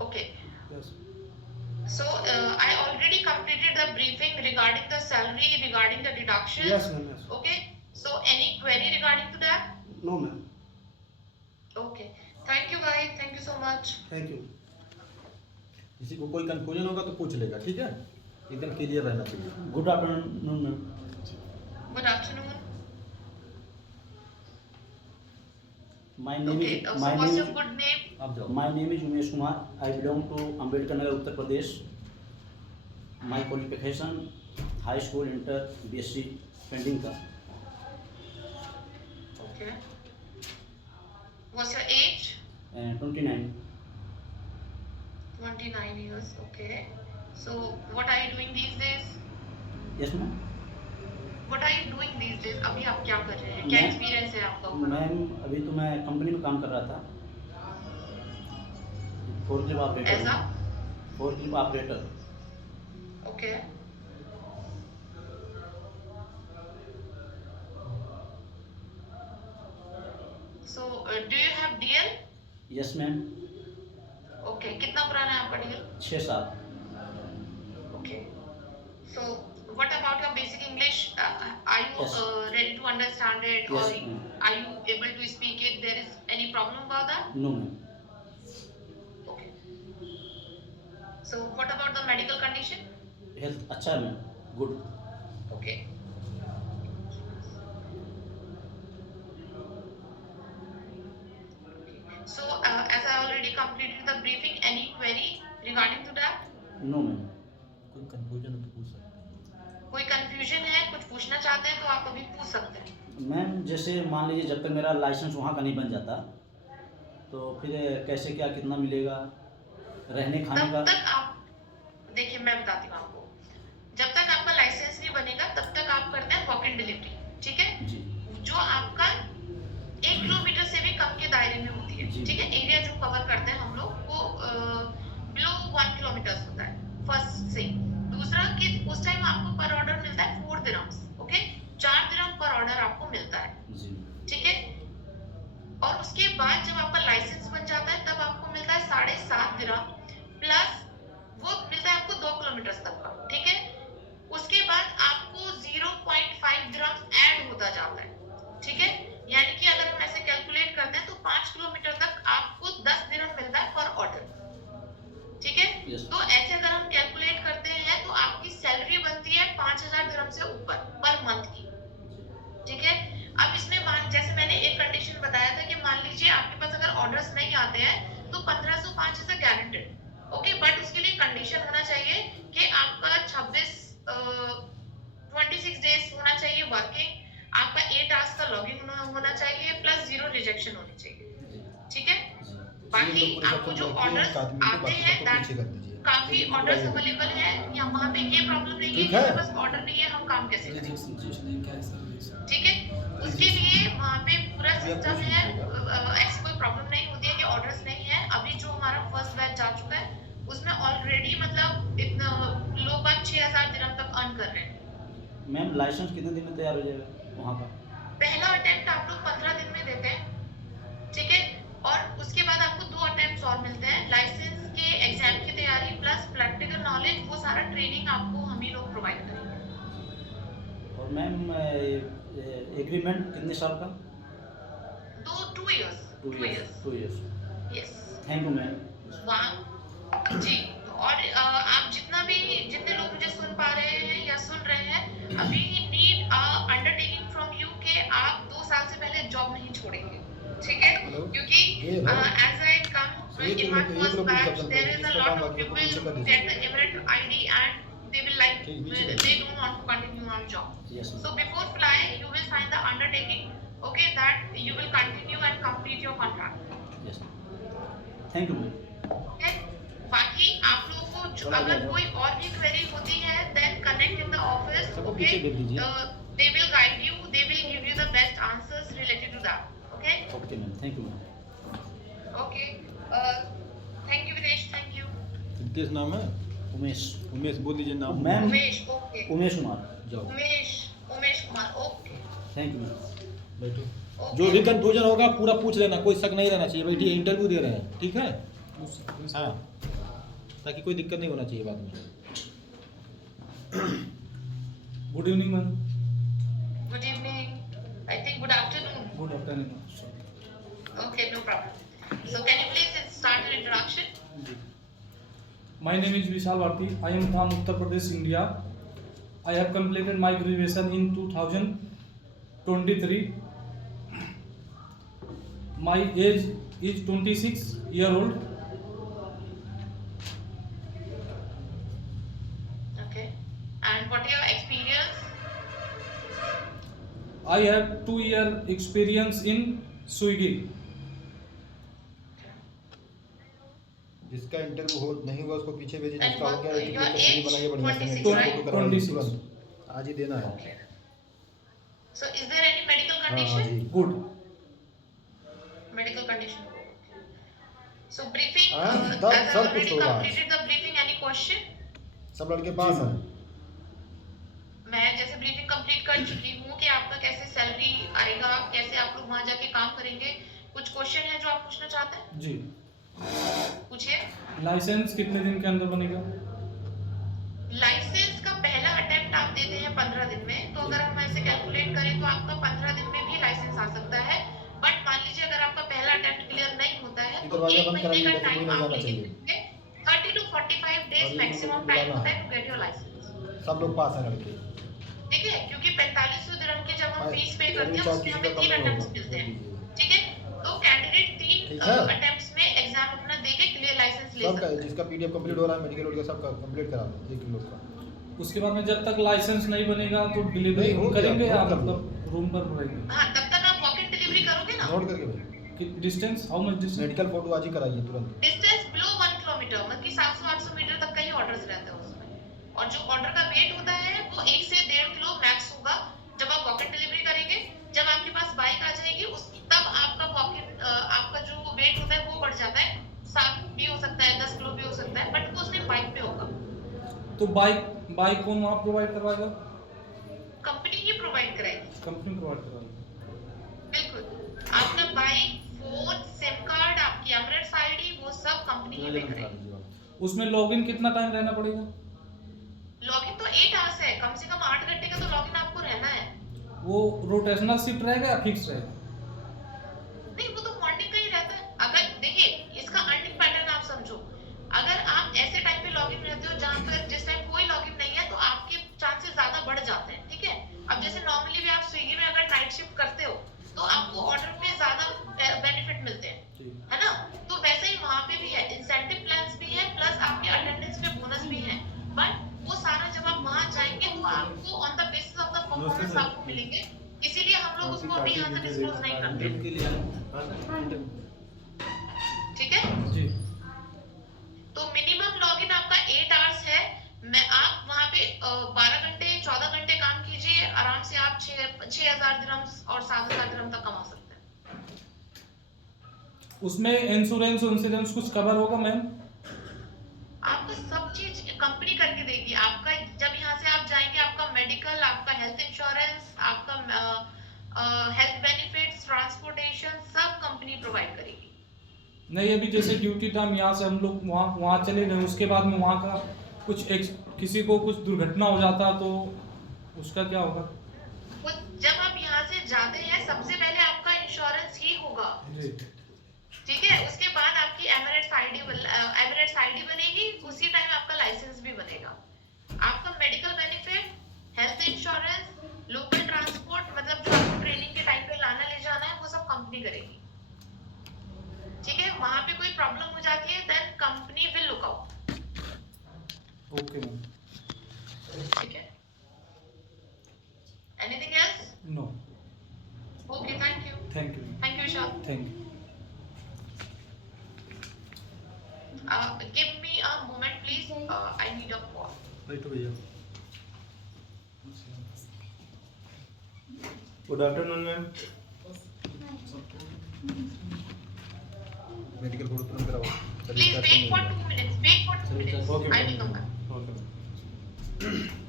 Okay. Yes. So I already completed the briefing regarding the salary, regarding the deduction. Yes, ma'am. Yes. Okay. So any query regarding to that? No, ma'am. Okay. Thank you guys. Thank you so much. Thank you. किसी को कोई confusion होगा तो पूछ लेगा, ठीक है? एकदम क्लियर रहना चाहिए। Good afternoon ma'am. Good afternoon. My name Okay. Is So what's your good name? आप जाओ। My name is Umesh Kumar. I belong to Ambedkar Nagar, Uttar Pradesh. My qualification high school, inter, BSc pending का। Okay. What's your age? 29। 29 years. Okay. So what are you doing these days? Yes ma'am. What are you doing these days? अभी आप क्या कर रहे हैं? क्या मैं- experience है आपका? मैम अभी तो मैं कंपनी में काम कर रहा था, फोर्कलिफ्ट ऑपरेटर। ऐसा? Forklift operator. Okay. So do you have DL? Yes ma'am. Okay. कितना पुराना है आपका DL? 6 साल। Okay. So what about your basic English? Are you Yes. ready to understand it, Yes, or ma'am. are you able to speak it? There is any problem about that? No ma'am. Okay. So what about the medical condition? Health अच्छा है मैम, good. Okay. So as I already completed the briefing, any query regarding to that? No ma'am. कोई confusion हो तो पूछ सकते हैं। कोई confusion है, कुछ पूछना चाहते हैं तो आप अभी पूछ सकते हैं। मैम जैसे मान लीजिए जब तक मेरा लाइसेंस वहाँ का नहीं बन जाता तो फिर कैसे क्या कितना मिलेगा, रहने खाने का? तब तक आप देखिए, मैं बताती हूँ आपको, जब तक आपका लाइसेंस नहीं बनेगा तब तक आप करते हैं वॉक इन डिलीवरी, ठीक है? जी जो आपका 1 किलोमीटर से भी कम के दायरे में होती है, जी। ठीक है? एरिया जो कवर करते हैं हम लोग वो बिलो 1 किलोमीटर होता है, फर्स्ट से। दूसरा कि उस टाइम आपको पर ऑर्डर मिलता है 4 दिरहम्स, ओके? 4 दिरहम पर ऑर्डर आपको मिलता है, जी। ठीक है? और उसके बाद जब आपका लाइसेंस बन जाता है तब आपको मिलता है 7.5 दिरहम, प्लस वो मिलता है आपको 2 किलोमीटर तक का, ठीक है? उसके बाद आपको 0.5 दिरहम ऐड होता जाता है, ठीक है? यानी कि अगर हम ऐसे कैलकुलेट करते हैं तो 5 किलोमीटर तक आपको 10 दिरहम मिलता है पर ऑर्डर, ठीक है? Yes. तो ऐसे अगर हम कैलकुलेट करते हैं तो आपकी सैलरी बनती है 5000 दिरहम से ऊपर पर मंथ की, ठीक है? अब इसमें जैसे मैंने एक कंडीशन बताया था कि मान लीजिए आपके पास अगर ऑर्डर्स नहीं आते हैं तो 1505 इज गारंटेड, ओके? बट उसके लिए कंडीशन होना चाहिए कि आपका 26 डेज होना चाहिए वर्किंग, आपका 8 आवर्स का लॉगिन होना चाहिए, प्लस 0 रिजेक्शन होनी चाहिए, ठीक है? बाकी आपको जो ऑर्डर्स आते हैं काफी ऑर्डर्स अवेलेबल है, या वहाँ पे ये प्रॉब्लम नहीं है कि मेरे पास ऑर्डर नहीं है, हम काम कैसे करें, ठीक है? उसके लिए वहाँ पे पूरा सिस्टम है, ऐसी कोई प्रॉब्लम नहीं होती है कि ऑर्डर्स नहीं है। अभी जो हमारा फर्स्ट बैच जा चुका है उसमें ऑलरेडी मतलब इतना लोग बात 6000 दिरहम तक अर्न कर रहे हैं। मैम लाइसेंस कितने दिन में तैयार हो जाएगा वहाँ का? पहला अटेम्प्ट आप लोग 15 दिन में देते हैं, ठीक है? और उसके बाद आपको 2 अटेम्प्ट्स और मिलते हैं, लाइसेंस के एग्जाम की तैयारी प्लस प्रैक्टिकल नॉलेज, वो सारा ट्रेनिंग आपको हम ही लोग प्रोवाइड करेंगे। और मैम एग्रीमेंट कितने साल का? 2 years. 2 years. Yes. Thank you ma'am. जी। और आप जितने लोग मुझे सुन पा रहे हैं या सुन रहे हैं, अभी नीड अंडरटेकिंग फ्रॉम यू के आप 2 साल से पहले जॉब नहीं छोड़ेंगे, ठीक है? क्योंकि as I come in my first batch there is a lot of people who get the Emirate ID and they will they don't want to continue on job. Yes, So before flying you will sign the undertaking, okay, that you will continue and complete your contract. Yes. Thank you ma'am. Okay? बाकी आप लोगों को अगर कोई और भी query होती है then connect in the office, okay? They will guide you, they will give you the best answers related to that, okay? Okay ma'am, thank you ma'am. Okay. Thank you Vinesh, thank you. किस नाम है? उमेश। उमेश बोल दीजिए नाम। Ma'am Umesh, okay. Umesh Kumar. जाओ। Umesh Kumar, okay thank you ma'am. बैठो। Okay. जो भी कंफ्यूजन होगा पूरा पूछ लेना, कोई शक नहीं रहना चाहिए। बैठिए, इंटरव्यू दे रहे हैं, ठीक है? हाँ, ताकि कोई दिक्कत नहीं होना चाहिए बाद में। Good evening ma'am. Good evening, I think good afternoon. Good afternoon. Okay, no problem. So can you please start your introduction? My name is Vishal Bharti. I am from Uttar Pradesh, India. I have completed my graduation in 2023. My age is 26-year-old. Okay. And what are your experience? I have 2-year experience in Swiggy. जिसका interview हो नहीं हुआ उसको पीछे भेजिए, And जिसका हो गया your टिकट age? तस्वीर बनाइए बढ़िया से, 26, फोटो right? करवाइए 26. तुरंत, आज ही देना है। Okay. So is there any medical हाँ condition? जी। Good. Medical condition. So briefing. हाँ, As सब I कुछ already होगा। completed the briefing. Any question? सब लड़के पास हैं। मैं जैसे ब्रीफिंग कंप्लीट कर चुकी हूँ कि आपका कैसे सैलरी आएगा, कैसे आप लोग वहाँ जाके काम करेंगे। कुछ क्वेश्चन है जो आप पूछना चाहते हैं? जी। पूछिए। लाइसेंस कितने दिन के अंदर बनेगा? लाइसेंस का पहला अटेम्प्ट आप देते हैं 15 दिन में, तो अगर हम ऐसे कैलकुलेट करें तो आपका 15 दिन में भी लाइसेंस आ सकता है। बट मान लीजिए अगर आपका पहला अटेम्प्ट क्लियर नहीं होता है तो दरवाजा 1 बंद महीने कराइए, का वैसे कोई टाइम नहीं आप जाना लेके चाहिए। 30 to 45 और डेज ये मैक्सिमम लोगों को टाइम बुलाना होता है है। To get your licence. सब लोग पास हैं लड़के। ठीक है, क्योंकि 4500 दिरहम की जब हम हाँ, फीस पे चलिए, करते हैं चार उसमें किसी हमें का 3 कम नहीं अटेम्प्ट्स होगा, मिलते हैं। कर दीजिए। ठीक है, तो कैंडिडेट 3 ठीक है। अटेम्प्ट्स में एग्जाम अपना देके क्लियर लाइसेंस ले सबका सकता है। जिसका पीडीएफ कंप्लीट हो रहा है, मेडिकल का सबका कंप्लीट करा दो, एक लोग का। उसके बाद में जब तक लाइसेंस नहीं बनेगा तो डिलीवरी नहीं, हो गया, करेंगे या नोट कर लो। मतलब रूम पर रहेंगे? हाँ, तब तक आप वॉक इन डिलीवरी करोगे ना। नोट करके भाई, distance how much distance? Medical photo आज ही कराइए तुरंत। डिस्टेंस बिलो 1 किलोमीटर, मतलब कि 700-800 मीटर तक का ही ऑर्डर्स रहते हैं उसमें। और जो ऑर्डर का वेट होता है वो 1 से 1.5 किलो मैक्स होगा जब आप वॉक इन डिलीवरी करेंगे। जब आपके पास बाइक आ जाएगी तब आपका वॉक इन आपका जो वेट होता है वो बढ़ जाता है। 7 भी हो सकता है, 10 किलो भी हो सकता है, बट वो उसने बाइक पे होगा। तो बाइक कौन वहाँ प्रोवाइड करवाएगा? कंपनी ही प्रोवाइड कराएगी। कंपनी प्रोवाइड करवाएगी। बिल्कुल, आपका बाइक, फोन, सिम कार्ड, आपकी एमरेट्स आईडी, वो सब कंपनी ही पे करेगी। उसमें लॉगिन कितना टाइम रहना पड़ेगा? लॉगिन तो 8 आवर्स है, कम से कम 8 घंटे का तो लॉगिन आपको रहना है। वो रोटेशनल शिफ्ट रहेगा या फिक्स रहेगा? नहीं, वो तो मॉर्निंग का ही रहता है। अगर देखिए इसका अर्निंग पैटर्न आप समझो, अगर आप ऐसे टाइम पे लॉगिन रहते हो जहाँ पर जिस टाइम कोई लॉगिन नहीं है तो आपके चांसेस ज्यादा बढ़ जाते हैं। ठीक है, अब जैसे नॉर्मली भी आप स्विगी में अगर नाइट शिफ्ट करते हो तो आपको ऑर्डर पे ज्यादा बेनिफिट मिलते हैं, है ना। तो वैसे ही वहाँ पे भी है, इंसेंटिव प्लान्स भी है, प्लस आपके अटेंडेंस पे बोनस भी है। बट वो सारा जब आप वहाँ जाएंगे तो आपको on the basis of the performance आपको मिलेंगे, इसीलिए हम लोग उसको अभी यहाँ से डिस्क्लोज नहीं करते। ठीक है, जी। तो मिनिमम लॉगिन आपका 8 आवर्स है। मैं आप वहाँ पे 12 घंटे 14 घंटे काम कीजिए, आराम से आप 6,000 दिरहम और 7,000 दिरहम तक कमा सकते हैं। उसमें इंश्योरेंस कुछ कवर होगा मैम? आपका सब चीज कंपनी करके देगी। आपका जब यहाँ से आप जाएंगे आपका मेडिकल, आपका हेल्थ इंश्योरेंस, आपका हेल्थ बेनिफिट्स, ट्रांसपोर्टेशन सब कंपनी प्रोवाइड करेगी। नहीं, अभी जैसे ड्यूटी टाइम यहाँ से हम लोग वहाँ चले गए, उसके बाद में वहाँ का कुछ किसी को कुछ दुर्घटना हो जाता तो उसका क्या होगा? जब आप यहाँ से जाते हैं सबसे पहले आपका इंश्योरेंस ही होगा। जी। ठीक है, उसके बाद आपकी एमिरेट्स आईडी बनेगी, उसी टाइम आपका लाइसेंस भी बनेगा। आपका medical benefit, health insurance, local transport, मतलब जो आपको ट्रेनिंग के टाइम पे लाना ले जाना है वो सब कंपनी करेगी। ठीक है, वहां पे कोई प्रॉब्लम हो जाती है then company will look out. Okay ma'am. ठीक है, anything else? No. Okay, thank you Vishal. Thank you. Give me a moment please, I need a call. बैठो भैया। Good afternoon ma'am. Medical photo तुरंत कराओ। Please wait for 2 minutes, okay, I will come back.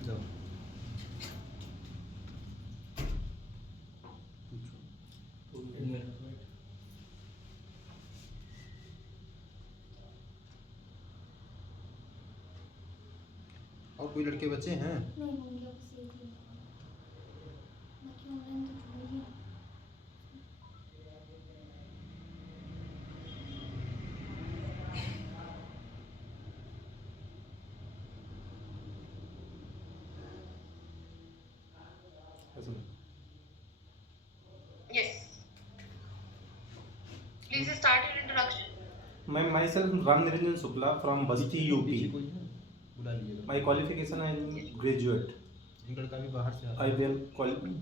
जाओ। और कोई लड़के बच्चे हैं? ऐसा नहीं। Yes. Please start your introduction. Myself Ram Niranjan Shukla from Basti, UP. कोई है? बुला लीजिएगा। My qualification I am graduate. एक लड़का भी बाहर से आ रहा I है।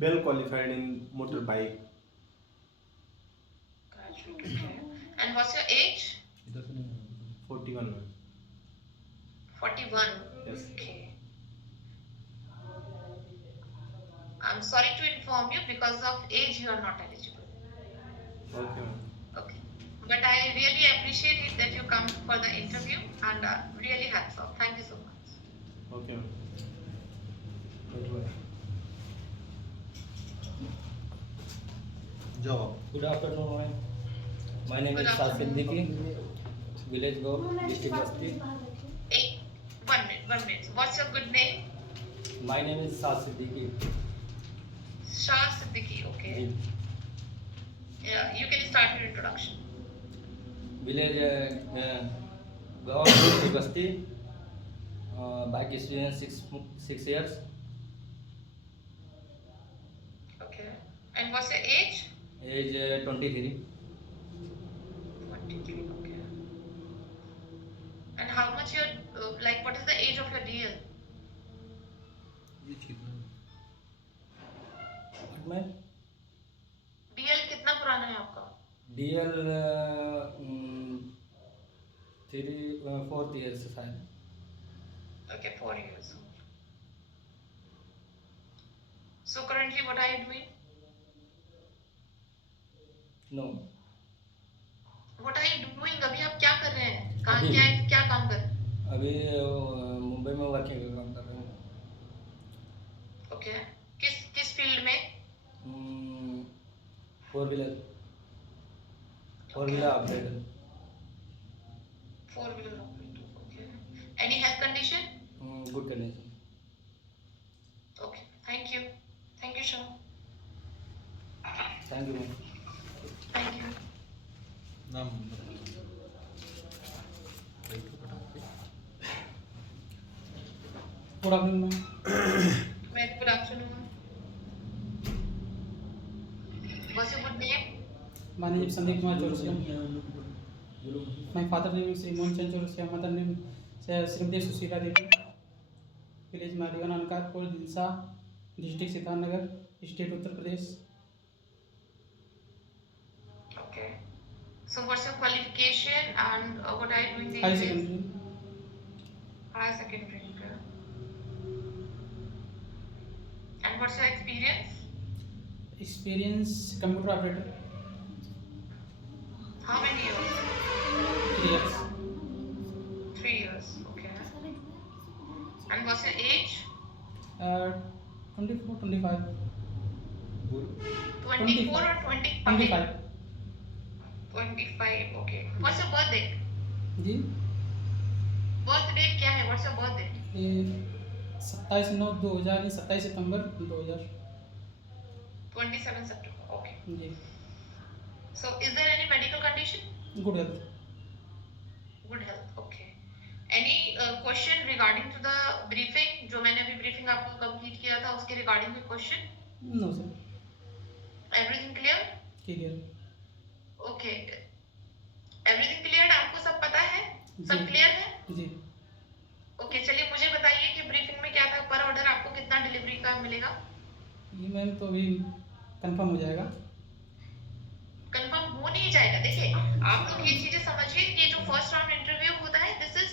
well qualified in motorbike. Graduate, okay. And what's your age? इधर से नहीं आ रहा है। 41. 41. Yes. Okay. I'm sorry to inform you, because of age you are not eligible. Okay, ma'am. Okay. But I really appreciate it that you come for the interview, and really hats off. Thank you so much. Okay, ma'am. जाओ आप। Good afternoon. My name Good is Shah afternoon. Siddiqui, village Gaur, district Basti. Hey, 1 minute, 1 minute. What's your good name? My name is Shah Siddiqui. Shah Siddiqui. Okay. Yeah, you can start your introduction. Village Gaur, district Basti. Bike experience 6 years. Okay. And what's your age? Age 23. 23. Okay. And how much your what is the age of your DL? ये कितना? What man? DL कितना पुराना है आपका? DL 4 years शायद. Okay, 4 years. So currently, what are you doing? No. What are you doing? अभी आप क्या कर रहे हैं? अभी? क्या काम कर रहे हैं? अभी मुंबई में वर्किंग का काम कर रहा हूँ. Okay. किस फील्ड में? 4 wheeler operator. 4-wheeler operator. Okay. Any health condition? Good condition. Okay. Thank you. Thank you, Shah. Thank you ma'am. Thank you. नाम बताइए। बैठो फटाफट। Good afternoon ma'am. Very good afternoon. What's your good name? My name is Sandeep Kumar Chaurasia. My father name is Mohan Chand Chaurasia. Mother name is Srimati Sushila Devi. Village Maligan Ankarpur, Dilsa, district Siddharnagar, state Uttar Pradesh. Okay. So what's your qualification and what are you doing these High days? secondary. Higher secondary. Okay. And what's your experience? Experience computer operator. How many years? 3 years. 3 years. Okay. And what's your age? 24, 25. 24 or 25? 25. 25. Okay. What's your birth date? जी Birth date क्या है? What's your birth date? ये 27/9/2000 27 सितंबर 2000. 27 September. Okay. Ji. So is there any medical condition? Good health. Good health. Okay. Any question regarding to the briefing? जो मैंने अभी briefing आपको complete किया था उसके regarding में question? No sir. Everything clear? ठीक है. Okay. Everything cleared? आपको सब पता है? सब जी. clear है? जी. Okay. चलिए मुझे बताइए कि briefing में क्या था per order आपको कितना delivery का मिलेगा? ये मैम तो अभी कंफर्म हो जाएगा. कंफर्म हो नहीं जाएगा. देखिए आप लोग ये चीजें समझिए कि ये जो फर्स्ट राउंड इंटरव्यू होता है दिस इज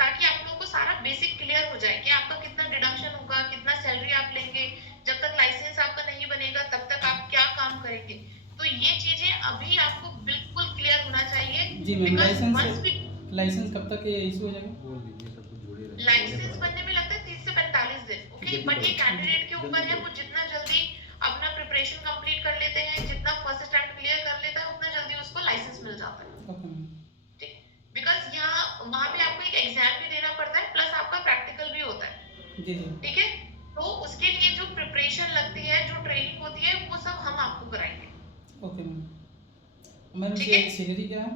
ताकि आप लोगों को सारा बेसिक क्लियर हो जाए कि आपका कितना डिडक्शन होगा, कितना सैलरी आप लेंगे, जब तक लाइसेंस आपका नहीं बनेगा तब तक आप क्या काम करेंगे. तो ये चीजें अभी आपको बिल्कुल क्लियर होना चाहिए. जी मैम. Because लाइसेंस कब तक ये इशू हो जाएगा? बोल दीजिए सब कुछ जोड़े रहे। लाइसेंस बनने में लगता है 30 से 45 दिन. ओके. बट ये कैंडिडेट के ऊपर है, वो जितना जल्दी अपना प्रिपरेशन कंप्लीट कर लेते हैं, जितना फर्स्ट अटेम्प्ट क्लियर कर लेता है उतना जल्दी उसको लाइसेंस मिल जाता है. Okay ma'am. ठीक. बिकॉज यहाँ वहाँ पे आपको एक एग्जाम भी देना पड़ता है प्लस आपका प्रैक्टिकल भी होता है. जी जी ठीक है। तो उसके लिए जो प्रिपरेशन लगती है, जो ट्रेनिंग होती है, वो सब हम आपको कराएंगे। Okay ma'am. मैम ठीक है। सैलरी क्या है?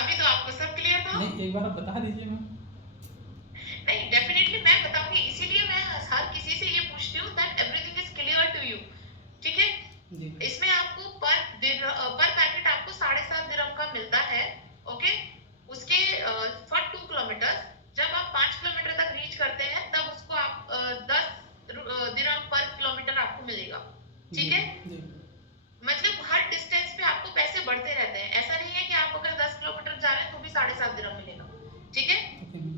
अभी तो आपको सब क्लियर था। नहीं, एक बार आप बता दीजिए मैम। नहीं, डेफिनेटली मैं बताऊंगी, इसीलिए मैं हर किसी से ये पूछती हूँ that everything is clear to you. ठीक है। जी इसमें आपको पर पैकेट आपको 7.5 दिरहम का मिलता है। ओके। उसके फॉर 2 किलोमीटर, जब आप 5 किलोमीटर तक रीच करते हैं तब उसको आप 10 दिरहम पर किलोमीटर आपको मिलेगा। ठीक है। जी मतलब हर डिस्टेंस पे आपको पैसे बढ़ते रहते हैं। ऐसा नहीं है कि आप अगर 10 किलोमीटर जा रहे हैं तो भी 7.5 दिरहम मिलेगा। ठीक है। Okay ma'am.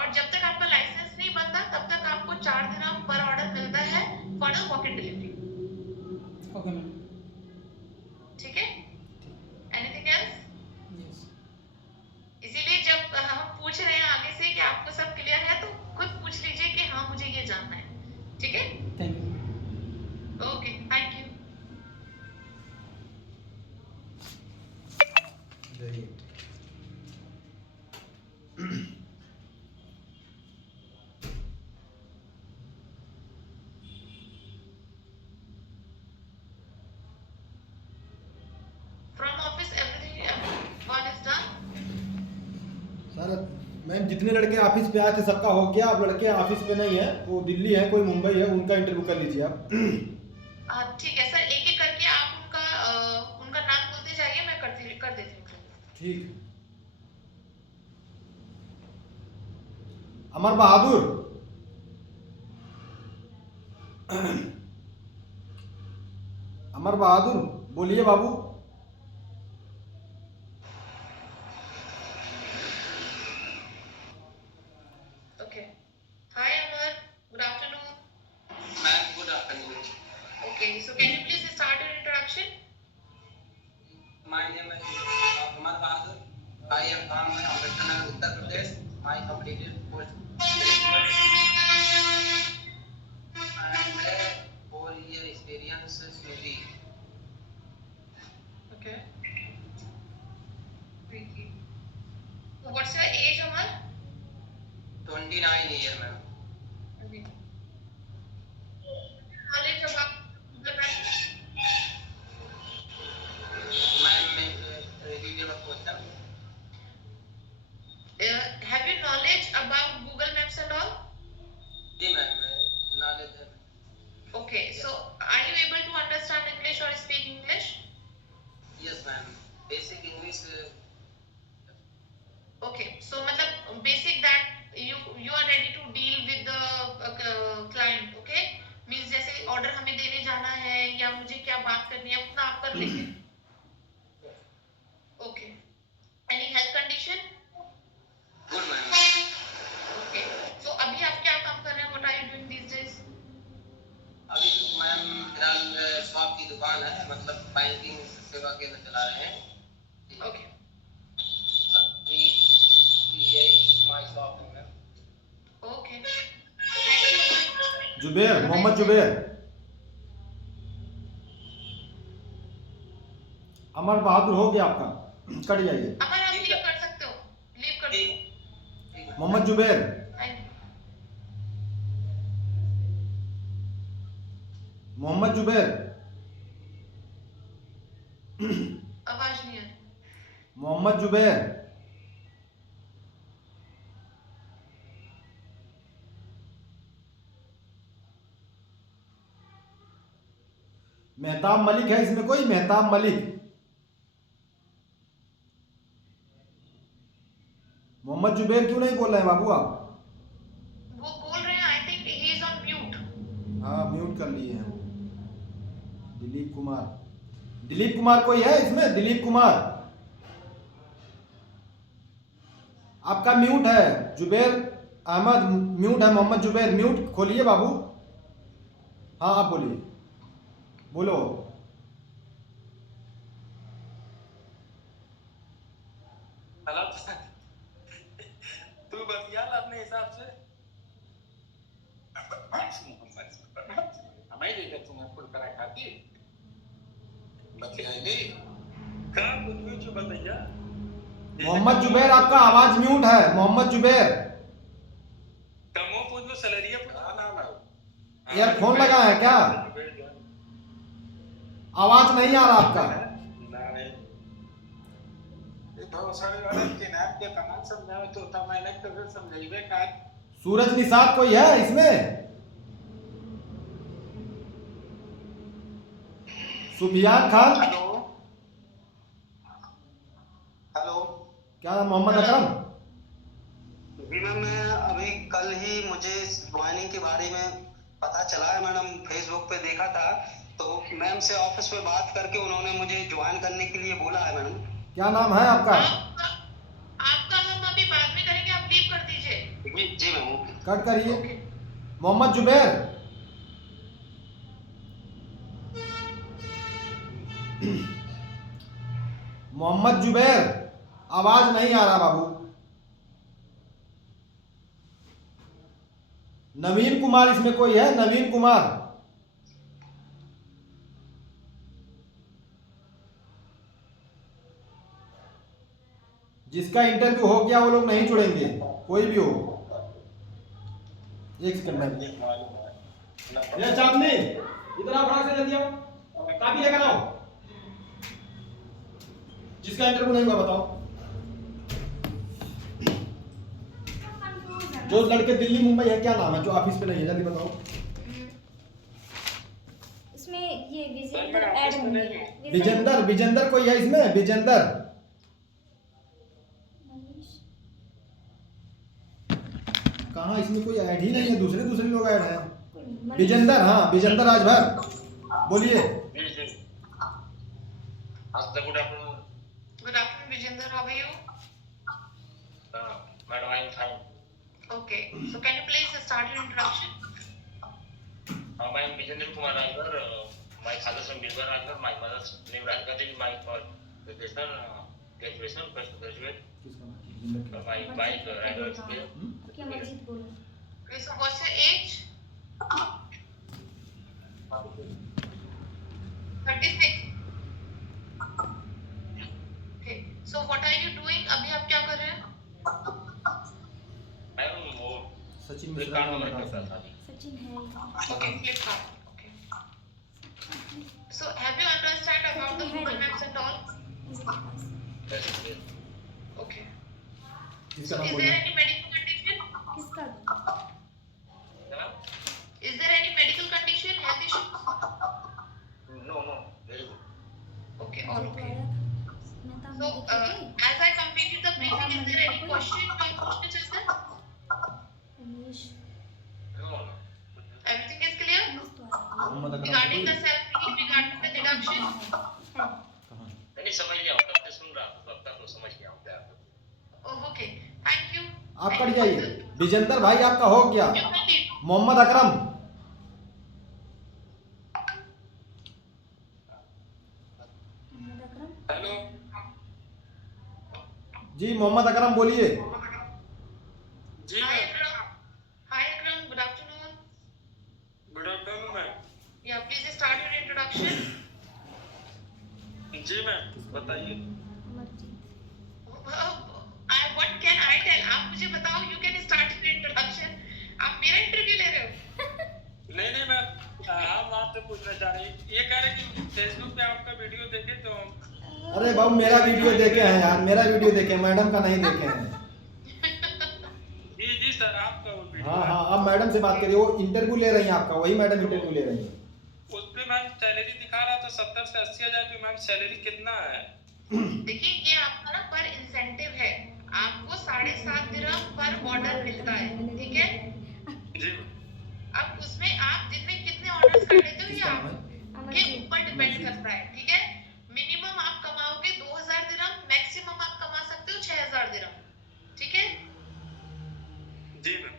और जब तक आपका लाइसेंस नहीं बनता तब तक आपको 4 दिरहम पर ऑर्डर मिलता है for the walk in delivery. Okay ma'am. ठीक है। Anything else? यस। इसीलिए जब हम पूछ रहे हैं आगे से कि आपको सब क्लियर है तो खुद पूछ लीजिए कि हाँ मुझे ये जानना है। ठीक है। Thank you. Okay, thank you. जाइए। From office everything one is done. Sir ma'am जितने लड़के ऑफिस पे आए थे सबका हो गया। अब लड़के ऑफिस पे नहीं है, वो दिल्ली है, कोई मुंबई है, उनका इंटरव्यू कर लीजिए आप। ठीक है सर, एक एक करके आप उनका नाम बोलते जाइए, मैं कर देती हूँ। ठीक। अमर बहादुर। अमर बहादुर बोलिए बाबू। Okay. Hi Amar, good afternoon. Ma'am good afternoon. Okay, so can you please start your introduction? My name is Amar Bahadur. I am from Amritsar, Uttar Pradesh. My completed post and 4-year experience is maybe. Okay. What's your age, Amar? 29 years, ma'am. Okay. Knowledge about Google Maps? Ma'am, repeat your question. Have you knowledge about Google Maps and all? जी ma'am, knowledge है. Okay, so are you able to understand English or speak English? Yes ma'am. Basic English. Okay, so मतलब basic that you are ready to deal with the client, okay? Means जैसे order हमें देने जाना है या मुझे क्या बात करनी है उतना आप कर लेंगे. Okay. Any health condition? Good ma'am. Okay. So अभी आप क्या काम कर रहे हैं? What are you doing these days? अभी मैम फिलहाल शॉप की दुकान है, मतलब बैंकिंग सेवा केंद्र चला रहे हैं. Okay. अभी ये माय शॉप है ma'am. Okay. Thank you. Zuber, Mohammad Zuber. Amar Bahadur हो गया आपका, कट जाइए। अमर आप लीव कर सकते हो, लीव कर दो। मोहम्मद जुबेर। Thank you. मोहम्मद जुबेर। आवाज नहीं आ रही। मोहम्मद जुबेर। मेहताब मलिक है इसमें कोई? मेहताब मलिक। मोहम्मद जुबेर क्यों नहीं बोल रहे हैं बाबू आप? वो बोल रहे हैं, I think he is on mute. हाँ म्यूट कर लिए हैं। दिलीप कुमार। दिलीप कुमार कोई है इसमें? दिलीप कुमार आपका म्यूट है। जुबेर अहमद म्यूट है। मोहम्मद जुबेर म्यूट खोलिए बाबू। हाँ आप बोलिए, बोलो। हेलो तू बतिया ला अपने हिसाब से. हमें देखा तुम्हें फुल करा खाती बतियाएंगे काम कुछ भी जो बताइए. मोहम्मद जुबेर आपका आवाज म्यूट है। मोहम्मद जुबेर। ईयरफोन लगा है क्या? आवाज नहीं आ रहा आपका। सूरज निषाद कोई है इसमें? सुफियान खान? हेलो क्या नाम? मोहम्मद अकरम? जी मैम, मैं अभी कल ही मुझे ज्वाइनिंग के बारे में पता चला है मैडम, फेसबुक पे देखा था, तो मैम से ऑफिस में बात करके उन्होंने मुझे ज्वाइन करने के लिए बोला है मैडम। क्या नाम है आपका? आपका हम अभी बाद में करेंगे, आप लीव कर दीजिए। जी मैम, कट करिए। मोहम्मद जुबैर? मोहम्मद जुबैर, आवाज नहीं आ रहा बाबू। नवीन कुमार इसमें कोई है? नवीन कुमार? जिसका इंटरव्यू हो गया वो लोग नहीं जुड़ेंगे, कोई भी हो। एक सेकंड में ये चांदनी इधर आओ, फटाक से जल्दी आओ, कापी लेकर आओ। जिसका इंटरव्यू नहीं हुआ बताओ। जो लड़के दिल्ली मुंबई है, क्या नाम है? जो ऑफिस पे नहीं है, जल्दी बताओ। इसमें ये विजेंदर ऐड होंगे। विजेंदर? विजेंदर कोई है इसमें? विजेंदर? कहाँ? इसमें कोई ऐड ही नहीं है, दूसरे दूसरे लोग ऐड हैं। विजेंदर? हाँ विजेंदर राजभर, बोलिए। Good afternoon, Vijender. How are you? Madam, I am fine. Okay. So can you please start your introduction? I am Vijender Kumar Rajgar. My father's name Bilbar Rajgar. My mother's name Radhika Devi. My education, graduation, first graduate. My wife Radha Devi. क्या मजीद बोलो? Okay. So what's your age? 36. Okay. So what are you doing? अभी आप क्या कर रहे हैं? I am more. Sachin Mishra नाम है। सचिन है। Okay, Flipkart. Okay. So have you understand about the Google Maps and all? Okay. So is there any medical condition? किसका? Is there any medical condition, health issues? No. Very good. Okay, all okay. So as I completed the briefing, is there any question you want to discuss? No. Everything is clear? Regarding the salary, regarding the deduction? नहीं समझ लिया, तब से सुन रहा हूँ, तब तक तो समझ गया हूँ। Oh, okay. Thank you. आप कट जाइए। विजेंदर भाई आपका हो गया। मोहम्मद अकरम? हेलो जी मोहम्मद अकरम बोलिए। जी Hi Akram, good afternoon. Good afternoon ma'am. Yeah, please start your introduction. जी मैम, बताइए। What can I tell? आप मुझे बताओ, you can start your introduction. आप मेरा इंटरव्यू ले रहे हो? नहीं मैम, हम आपसे पूछना चाह रहे हैं, ये कह रहे हैं कि फेसबुक पे आपका वीडियो देखे तो। अरे बाबू मेरा वीडियो देखे हैं यार, मेरा वीडियो देखे, मैडम का नहीं देखे हैं। जी सर, आपका वो वीडियो। हाँ अब मैडम से बात करिए, वो इंटरव्यू ले रही हैं आपका, वही मैडम इंटरव्यू ले रही हैं। उस पे मैम सैलरी दिखा रहा था 70 से 80 हजार, तो मैम सैलरी कितना है? देखिए ये आपका ना पर इंसेंटिव है, आपको 7.5 दिरहम पर ऑर्डर मिलता है, ठीक है जी। अब उसमें आप दिन में कितने ऑर्डर्स कर लेते हो ये आपके ऊपर डिपेंड करता है, ठीक है। मिनिमम आप कमाओगे 2000 दिरहम, मैक्सिमम आप कमा सकते हो 6000 दिरहम, ठीक है जी मैम।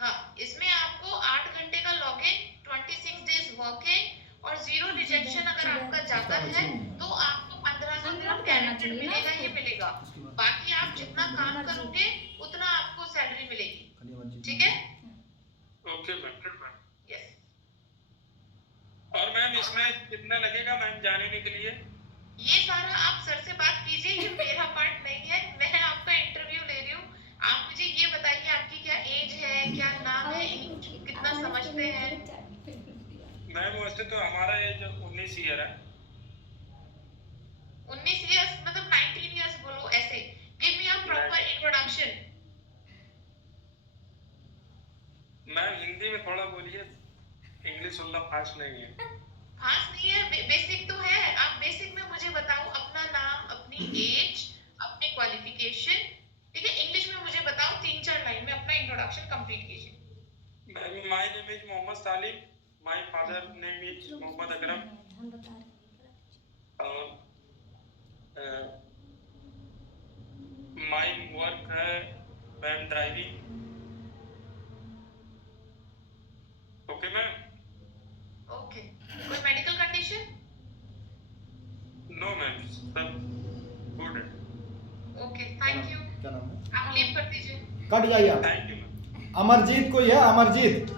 हाँ, इसमें आपको 8 घंटे का लॉगिन, 26 डेज वर्किंग और 0 रिजेक्शन अगर आपका जाता है तो आपको 1500 दिरहम गारंटेड मिलेगा ही मिलेगा। बाकी आप जितना काम करोगे उतना आपको सैलरी मिलेगी, ठीक है। Okay ma'am, yes. और मैम इसमें कितना लगेगा मैम जाने के लिए? ये सारा आप सर से बात कीजिए, ये मेरा पार्ट नहीं है, मैं आपका इंटरव्यू ले रही हूँ। आप मुझे ये बताइए आपकी क्या एज है, क्या नाम है, कितना समझते हैं? 19 इयर्स मतलब 19 इयर्स बोलो ऐसे. Give me a proper introduction. Ma'am Hindi में थोड़ा बोलिए, इंग्लिश उतना फास्ट नहीं है. खास नहीं है, बेसिक तो है. आप बेसिक में मुझे बताओ अपना नाम, अपनी एज, अपने क्वालिफिकेशन. ठीक है, इंग्लिश में मुझे बताओ 3-4 लाइन में अपना इंट्रोडक्शन कंप्लीट कीजिए. My name is Mohammad Salim, my father name is Mohammad Akram. हम बता रहे माय वर्क है ma'am driving. Okay ma'am. Okay. कोई मेडिकल कंडीशन? नो मैम, सब गुड है. Okay, thank you. क्या नाम है? आप लीव कर दीजिए. कट जाइए आप. Thank you ma'am. अमरजीत कोई है? अमरजीत.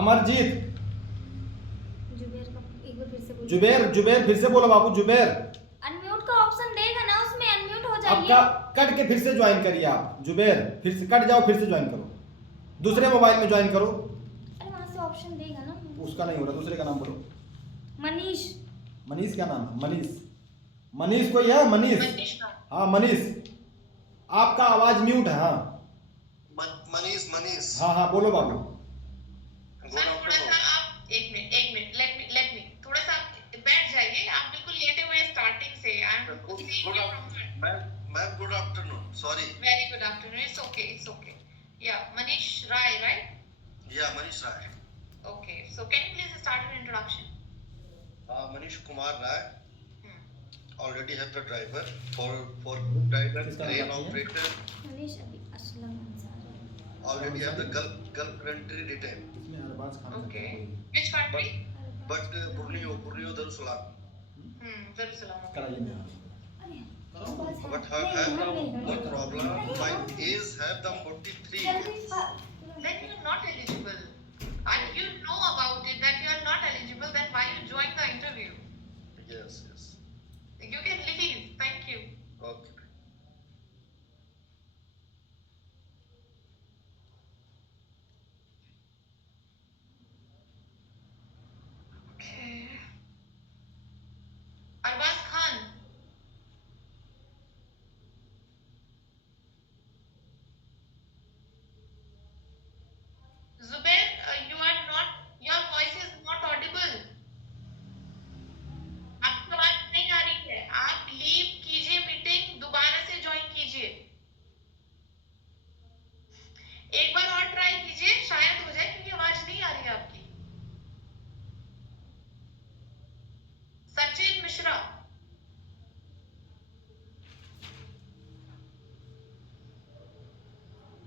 अमरजीत. जुबेर का एक बार फिर से बोलिए. जुबेर, जुबेर फिर से बोलो बाबू. जुबेर अनम्यूट का ऑप्शन देगा ना, उसमें अनम्यूट हो जाइए. आपका कट के फिर से ज्वाइन करिए आप. जुबेर फिर से कट जाओ, फिर से ज्वाइन करो. दूसरे मोबाइल में ज्वाइन करो. अरे वहाँ से ऑप्शन देगा ना. उसका नहीं हो रहा, दूसरे का नाम बोलो. मनीष. मनीष क्या नाम है? मनीष. मनीष कोई है? मनीष. हाँ मनीष, आपका आवाज म्यूट है. हाँ मनीष मनीष. हाँ बोलो बाबू. सर थोड़ा सा आप एक मिनट लेट मी थोड़ा सा बैठ जाइए. आप बिल्कुल लेटे हुए हैं स्टार्टिंग से. I am ma'am good afternoon. Sorry. Very good afternoon. It's okay. या मनीष राय, राइट? या मनीष राय. Okay, so can you please start your introduction? Manish Kumar Rai. Already have the driver for driver, crane operator. Manish अभी Aslam Ansari. Already have the Gulf country detail. Okay. Which country? But Borneo Darussalam. Darussalam. कराइए. But have one problem. My age have the 43 years. Then you are not eligible. And you know about it that you are not eligible. Then why you join the interview? Yes. You can leave. Thank you. Okay. Okay. Arbaz Khan. Zubair, your voice is not audible. आपकी आवाज नहीं आ रही है. आप leave कीजिए meeting, दोबारा से join कीजिए. एक बार और ट्राई कीजिए, शायद हो जाए क्योंकि आवाज नहीं आ रही है आपकी. Sachin Mishra.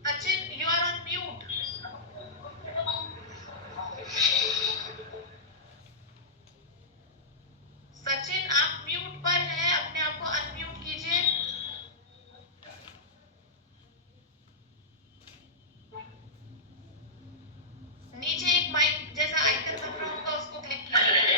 Sachin, you are on mute. Sachin आप म्यूट पर हैं, अपने आप को अनम्यूट कीजिए. नीचे एक माइक जैसा आइकन बन रहा होगा, उसको क्लिक कीजिए.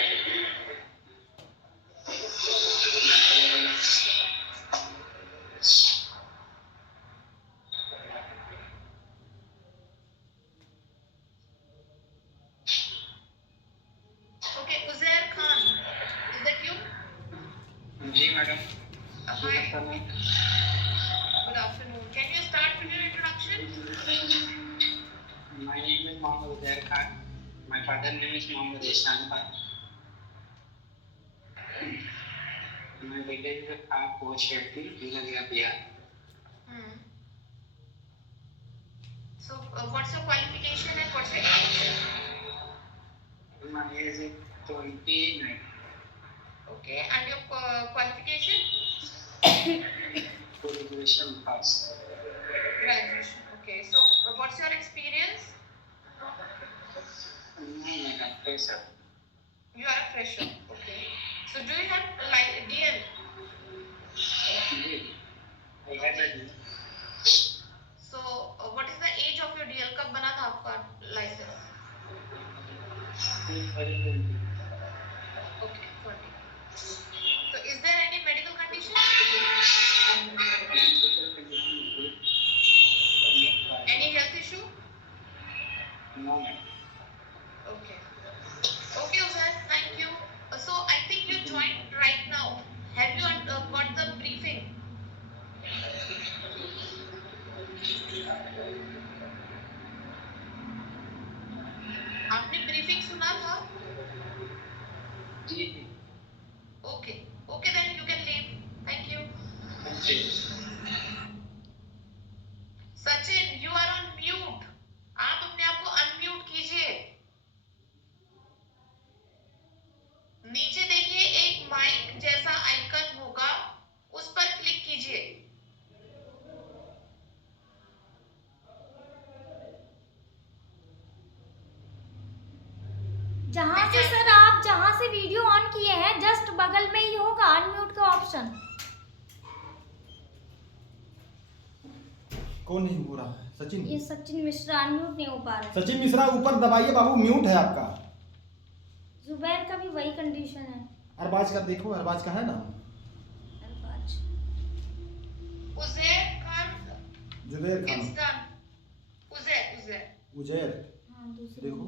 Okay, Uzair Khan, is that you? जी madam. Hi. Good afternoon. Can you start with your introduction? My name is Mohammed Uzair Khan. My father name is Mohammed Ihsan Khan. My village is Post Shefti, Nagalia, Bihar. So, what's your qualification and what's your age? My age is 29. Okay, and your qualification? Graduation pass. Graduation. Okay, so what's your experience? Fresher. You are a fresher. Okay. So do you have like DL? I have a So what is the age of your DL? कब बना था आपका license? Okay, 40. So is there any medical condition? Any health issue? No. Okay. Okay, Uzair, thank you. So I think you Okay, then you can leave. Thank you. Sachin, you are on mute. आप अपने आप को unmute कीजिए. नीचे देखिए एक mic जैसा icon होगा, उस पर क्लिक कीजिए. जहाँ से वीडियो ऑन किए हैं जस्ट बगल में ही होगा अनम्यूट का ऑप्शन. कौन नहीं हो रहा है? सचिन. ये सचिन मिश्रा अनम्यूट नहीं हो पा रहा है. सचिन मिश्रा ऊपर दबाइए बाबू, म्यूट है आपका. जुबैर का भी वही कंडीशन है. अरबाज का देखो, अरबाज का है ना. उजैर खान. जुबैर खान. उजैर. हाँ, देखो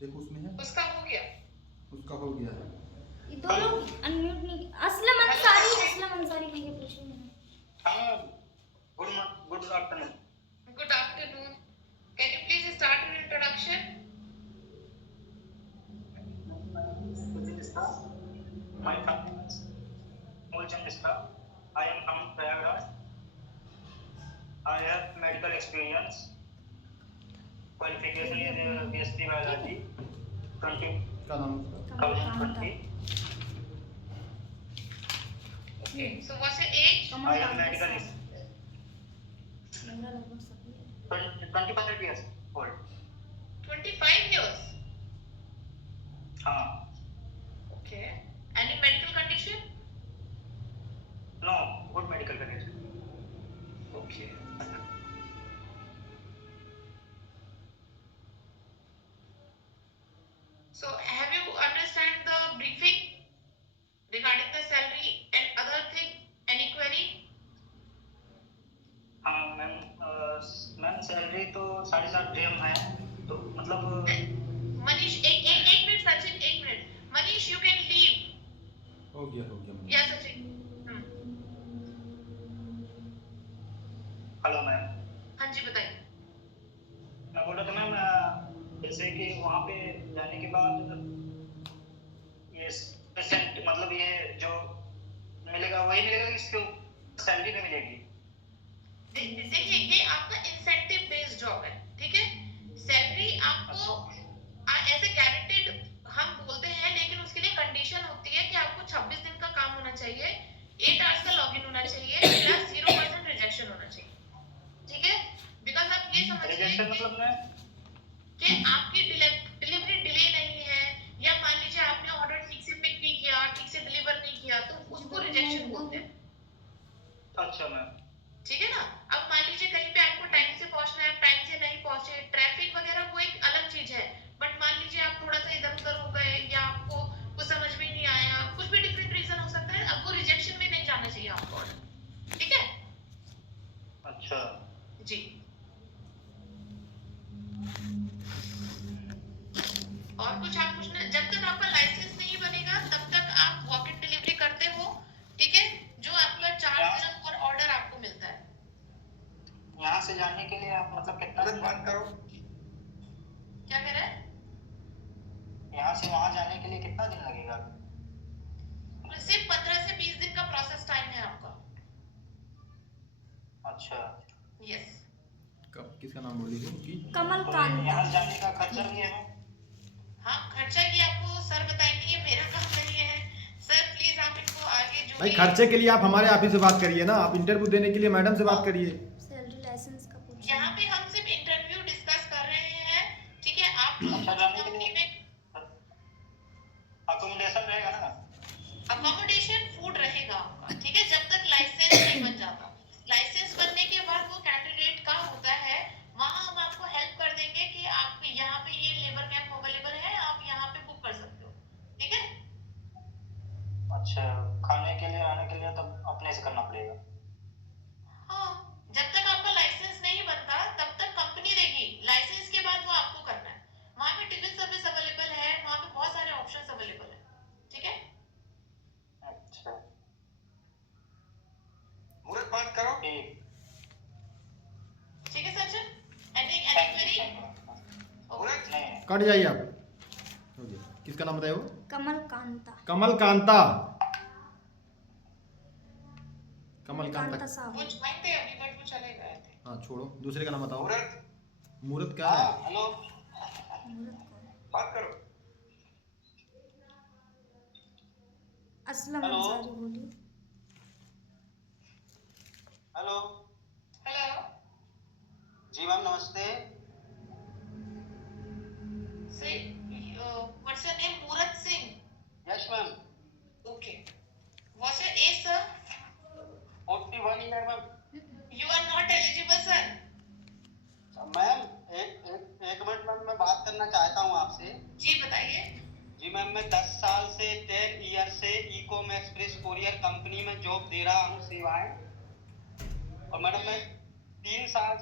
देखो उसमें है. उसका हो गया. उसका हो गया है. ये दोनों अनम्यूट नहीं. असलम अंसारी के लिए पूछिए. हाँ, good afternoon. Good afternoon. Can you please start your introduction? My name is Mulchan Mishra. I am from Prayagraj. I have medical experience. Qualification is BSc Biology. 2020. Okay. So what's your age? I am medical 25 years old. 25 years. हाँ. Okay. Any medical condition? No, good medical condition. Okay. So have you understand the briefing regarding the salary and other thing? Any query? हाँ ma'am, salary तो 7.5 DM है, तो मतलब मनीष एक minute Sachin, एक minute. Manish you can leave. हो गया. Yeah Sachin. Hello ma'am. हाँ जी बताइए. मैं बोल रहा था मैम, जैसे कि वहाँ पे जाने के बाद ये परसेंट मतलब ये जो मिलेगा वही मिलेगा कि इसको सैलरी भी मिलेगी? देखिए ये आपका इंसेंटिव बेस्ड जॉब है, ठीक है. सैलरी आपको ऐसे गारंटीड हम बोलते हैं, लेकिन उसके लिए कंडीशन होती है कि आपको 26 दिन का काम होना चाहिए, 8 आवर्स का लॉगिन होना चाहिए, प्लस 0% रिजेक्शन होना चाहिए. ठीक है. बिकॉज आप ये समझिए मतलब कि आपकी डिलीवरी डिले नहीं है, या मान लीजिए आपने ऑर्डर ठीक से पिक नहीं किया, ठीक से डिलीवर नहीं किया, तो उसको रिजेक्शन बोलते हैं. अच्छा मैम. ठीक है ना. अब मान लीजिए कहीं पे आपको टाइम से पहुंचना है, टाइम से नहीं पहुंचे, ट्रैफिक वगैरह वो एक अलग चीज है. बट मान लीजिए आप थोड़ा सा इधर उधर हो गए, या आपको कुछ समझ में नहीं आया, कुछ भी डिफरेंट रीजन हो सकता है, अब वो रिजेक्शन में नहीं जाना चाहिए आपको ऑर्डर. ठीक है. अच्छा जी. और कुछ आप पूछना? जब तक आपका लाइसेंस नहीं बनेगा तब तक आप वॉक इन डिलीवरी करते हो, ठीक है. जो आपका 4 दिन पर ऑर्डर आपको मिलता है. यहाँ से जाने के लिए आप मतलब कितना दिन बात करो? क्या कह रहे हैं? यहाँ से वहाँ जाने के लिए कितना दिन लगेगा? सिर्फ 15 से 20 दिन का प्रोसेस टाइम है आपका. अच्छा. यस. कब किसका नाम बोल दीजिए? कमल कांत. यहाँ जाने का खर्चा भी है? हाँ, खर्चा की आपको सर बताएंगे, ये मेरा काम नहीं है. सर प्लीज आप इनको आगे जो भाई खर्चे के लिए आप हमारे ऑफिस से बात करिए ना. आप इंटरव्यू देने के लिए मैडम से बात करिए. सैलरी लाइसेंस का पूछिए. यहाँ पे हम सिर्फ इंटरव्यू डिस्कस कर रहे हैं, ठीक है. आप कंपनी में अकोमोडेशन रहेगा ना? अकोमोडेशन फूड रहेगा आपका, ठीक है, जब तक लाइसेंस नहीं बन जाता. लाइसेंस बनने के बाद वो कैंडिडेट का होता है, वहाँ हम आपको हेल्प कर देंगे कि आप यहाँ पे ये लेबर कैंप अवेलेबल है, आप यहाँ पे बुक कर सकते हो. ठीक है. अच्छा, खाने के लिए आने के लिए तब अपने से करना पड़ेगा? हाँ, जब तक आपका लाइसेंस नहीं बनता तब तक कंपनी देगी. लाइसेंस के बाद वो आपको करना है. वहाँ पे टिफिन सर्विस अवेलेबल है, वहाँ पे बहुत सारे ऑप्शंस अवेलेबल है. ठीक है. अच्छा. मुझे बात करो. ठीक है सचिन. Any query? कट जाइए आप. हो गया. किसका नाम बताया वो? कमल कांता। कमल कांता। कमल कांता। कांता साहू। वो ज्वाइन थे अभी बट वो चले गए थे। हाँ छोड़ो, दूसरे का नाम बताओ। मूरत क्या है? हेलो बात करो। असलम अंसारी बोलिए। हेलो हेलो जी मैम नमस्ते। से what's your name? Murat Singh. Yes ma'am. Okay what's your age sir? 41 year ma'am. You are not eligible sir. Ma'am एक मिनट मैम, मैं बात करना चाहता हूँ आपसे। जी बताइए। जी मैम, मैं 10 साल से 10 ईयर से ई-कॉम एक्सप्रेस कोरियर कंपनी में जॉब दे रहा हूँ सेवाएं। और मैडम मैं 3 साल से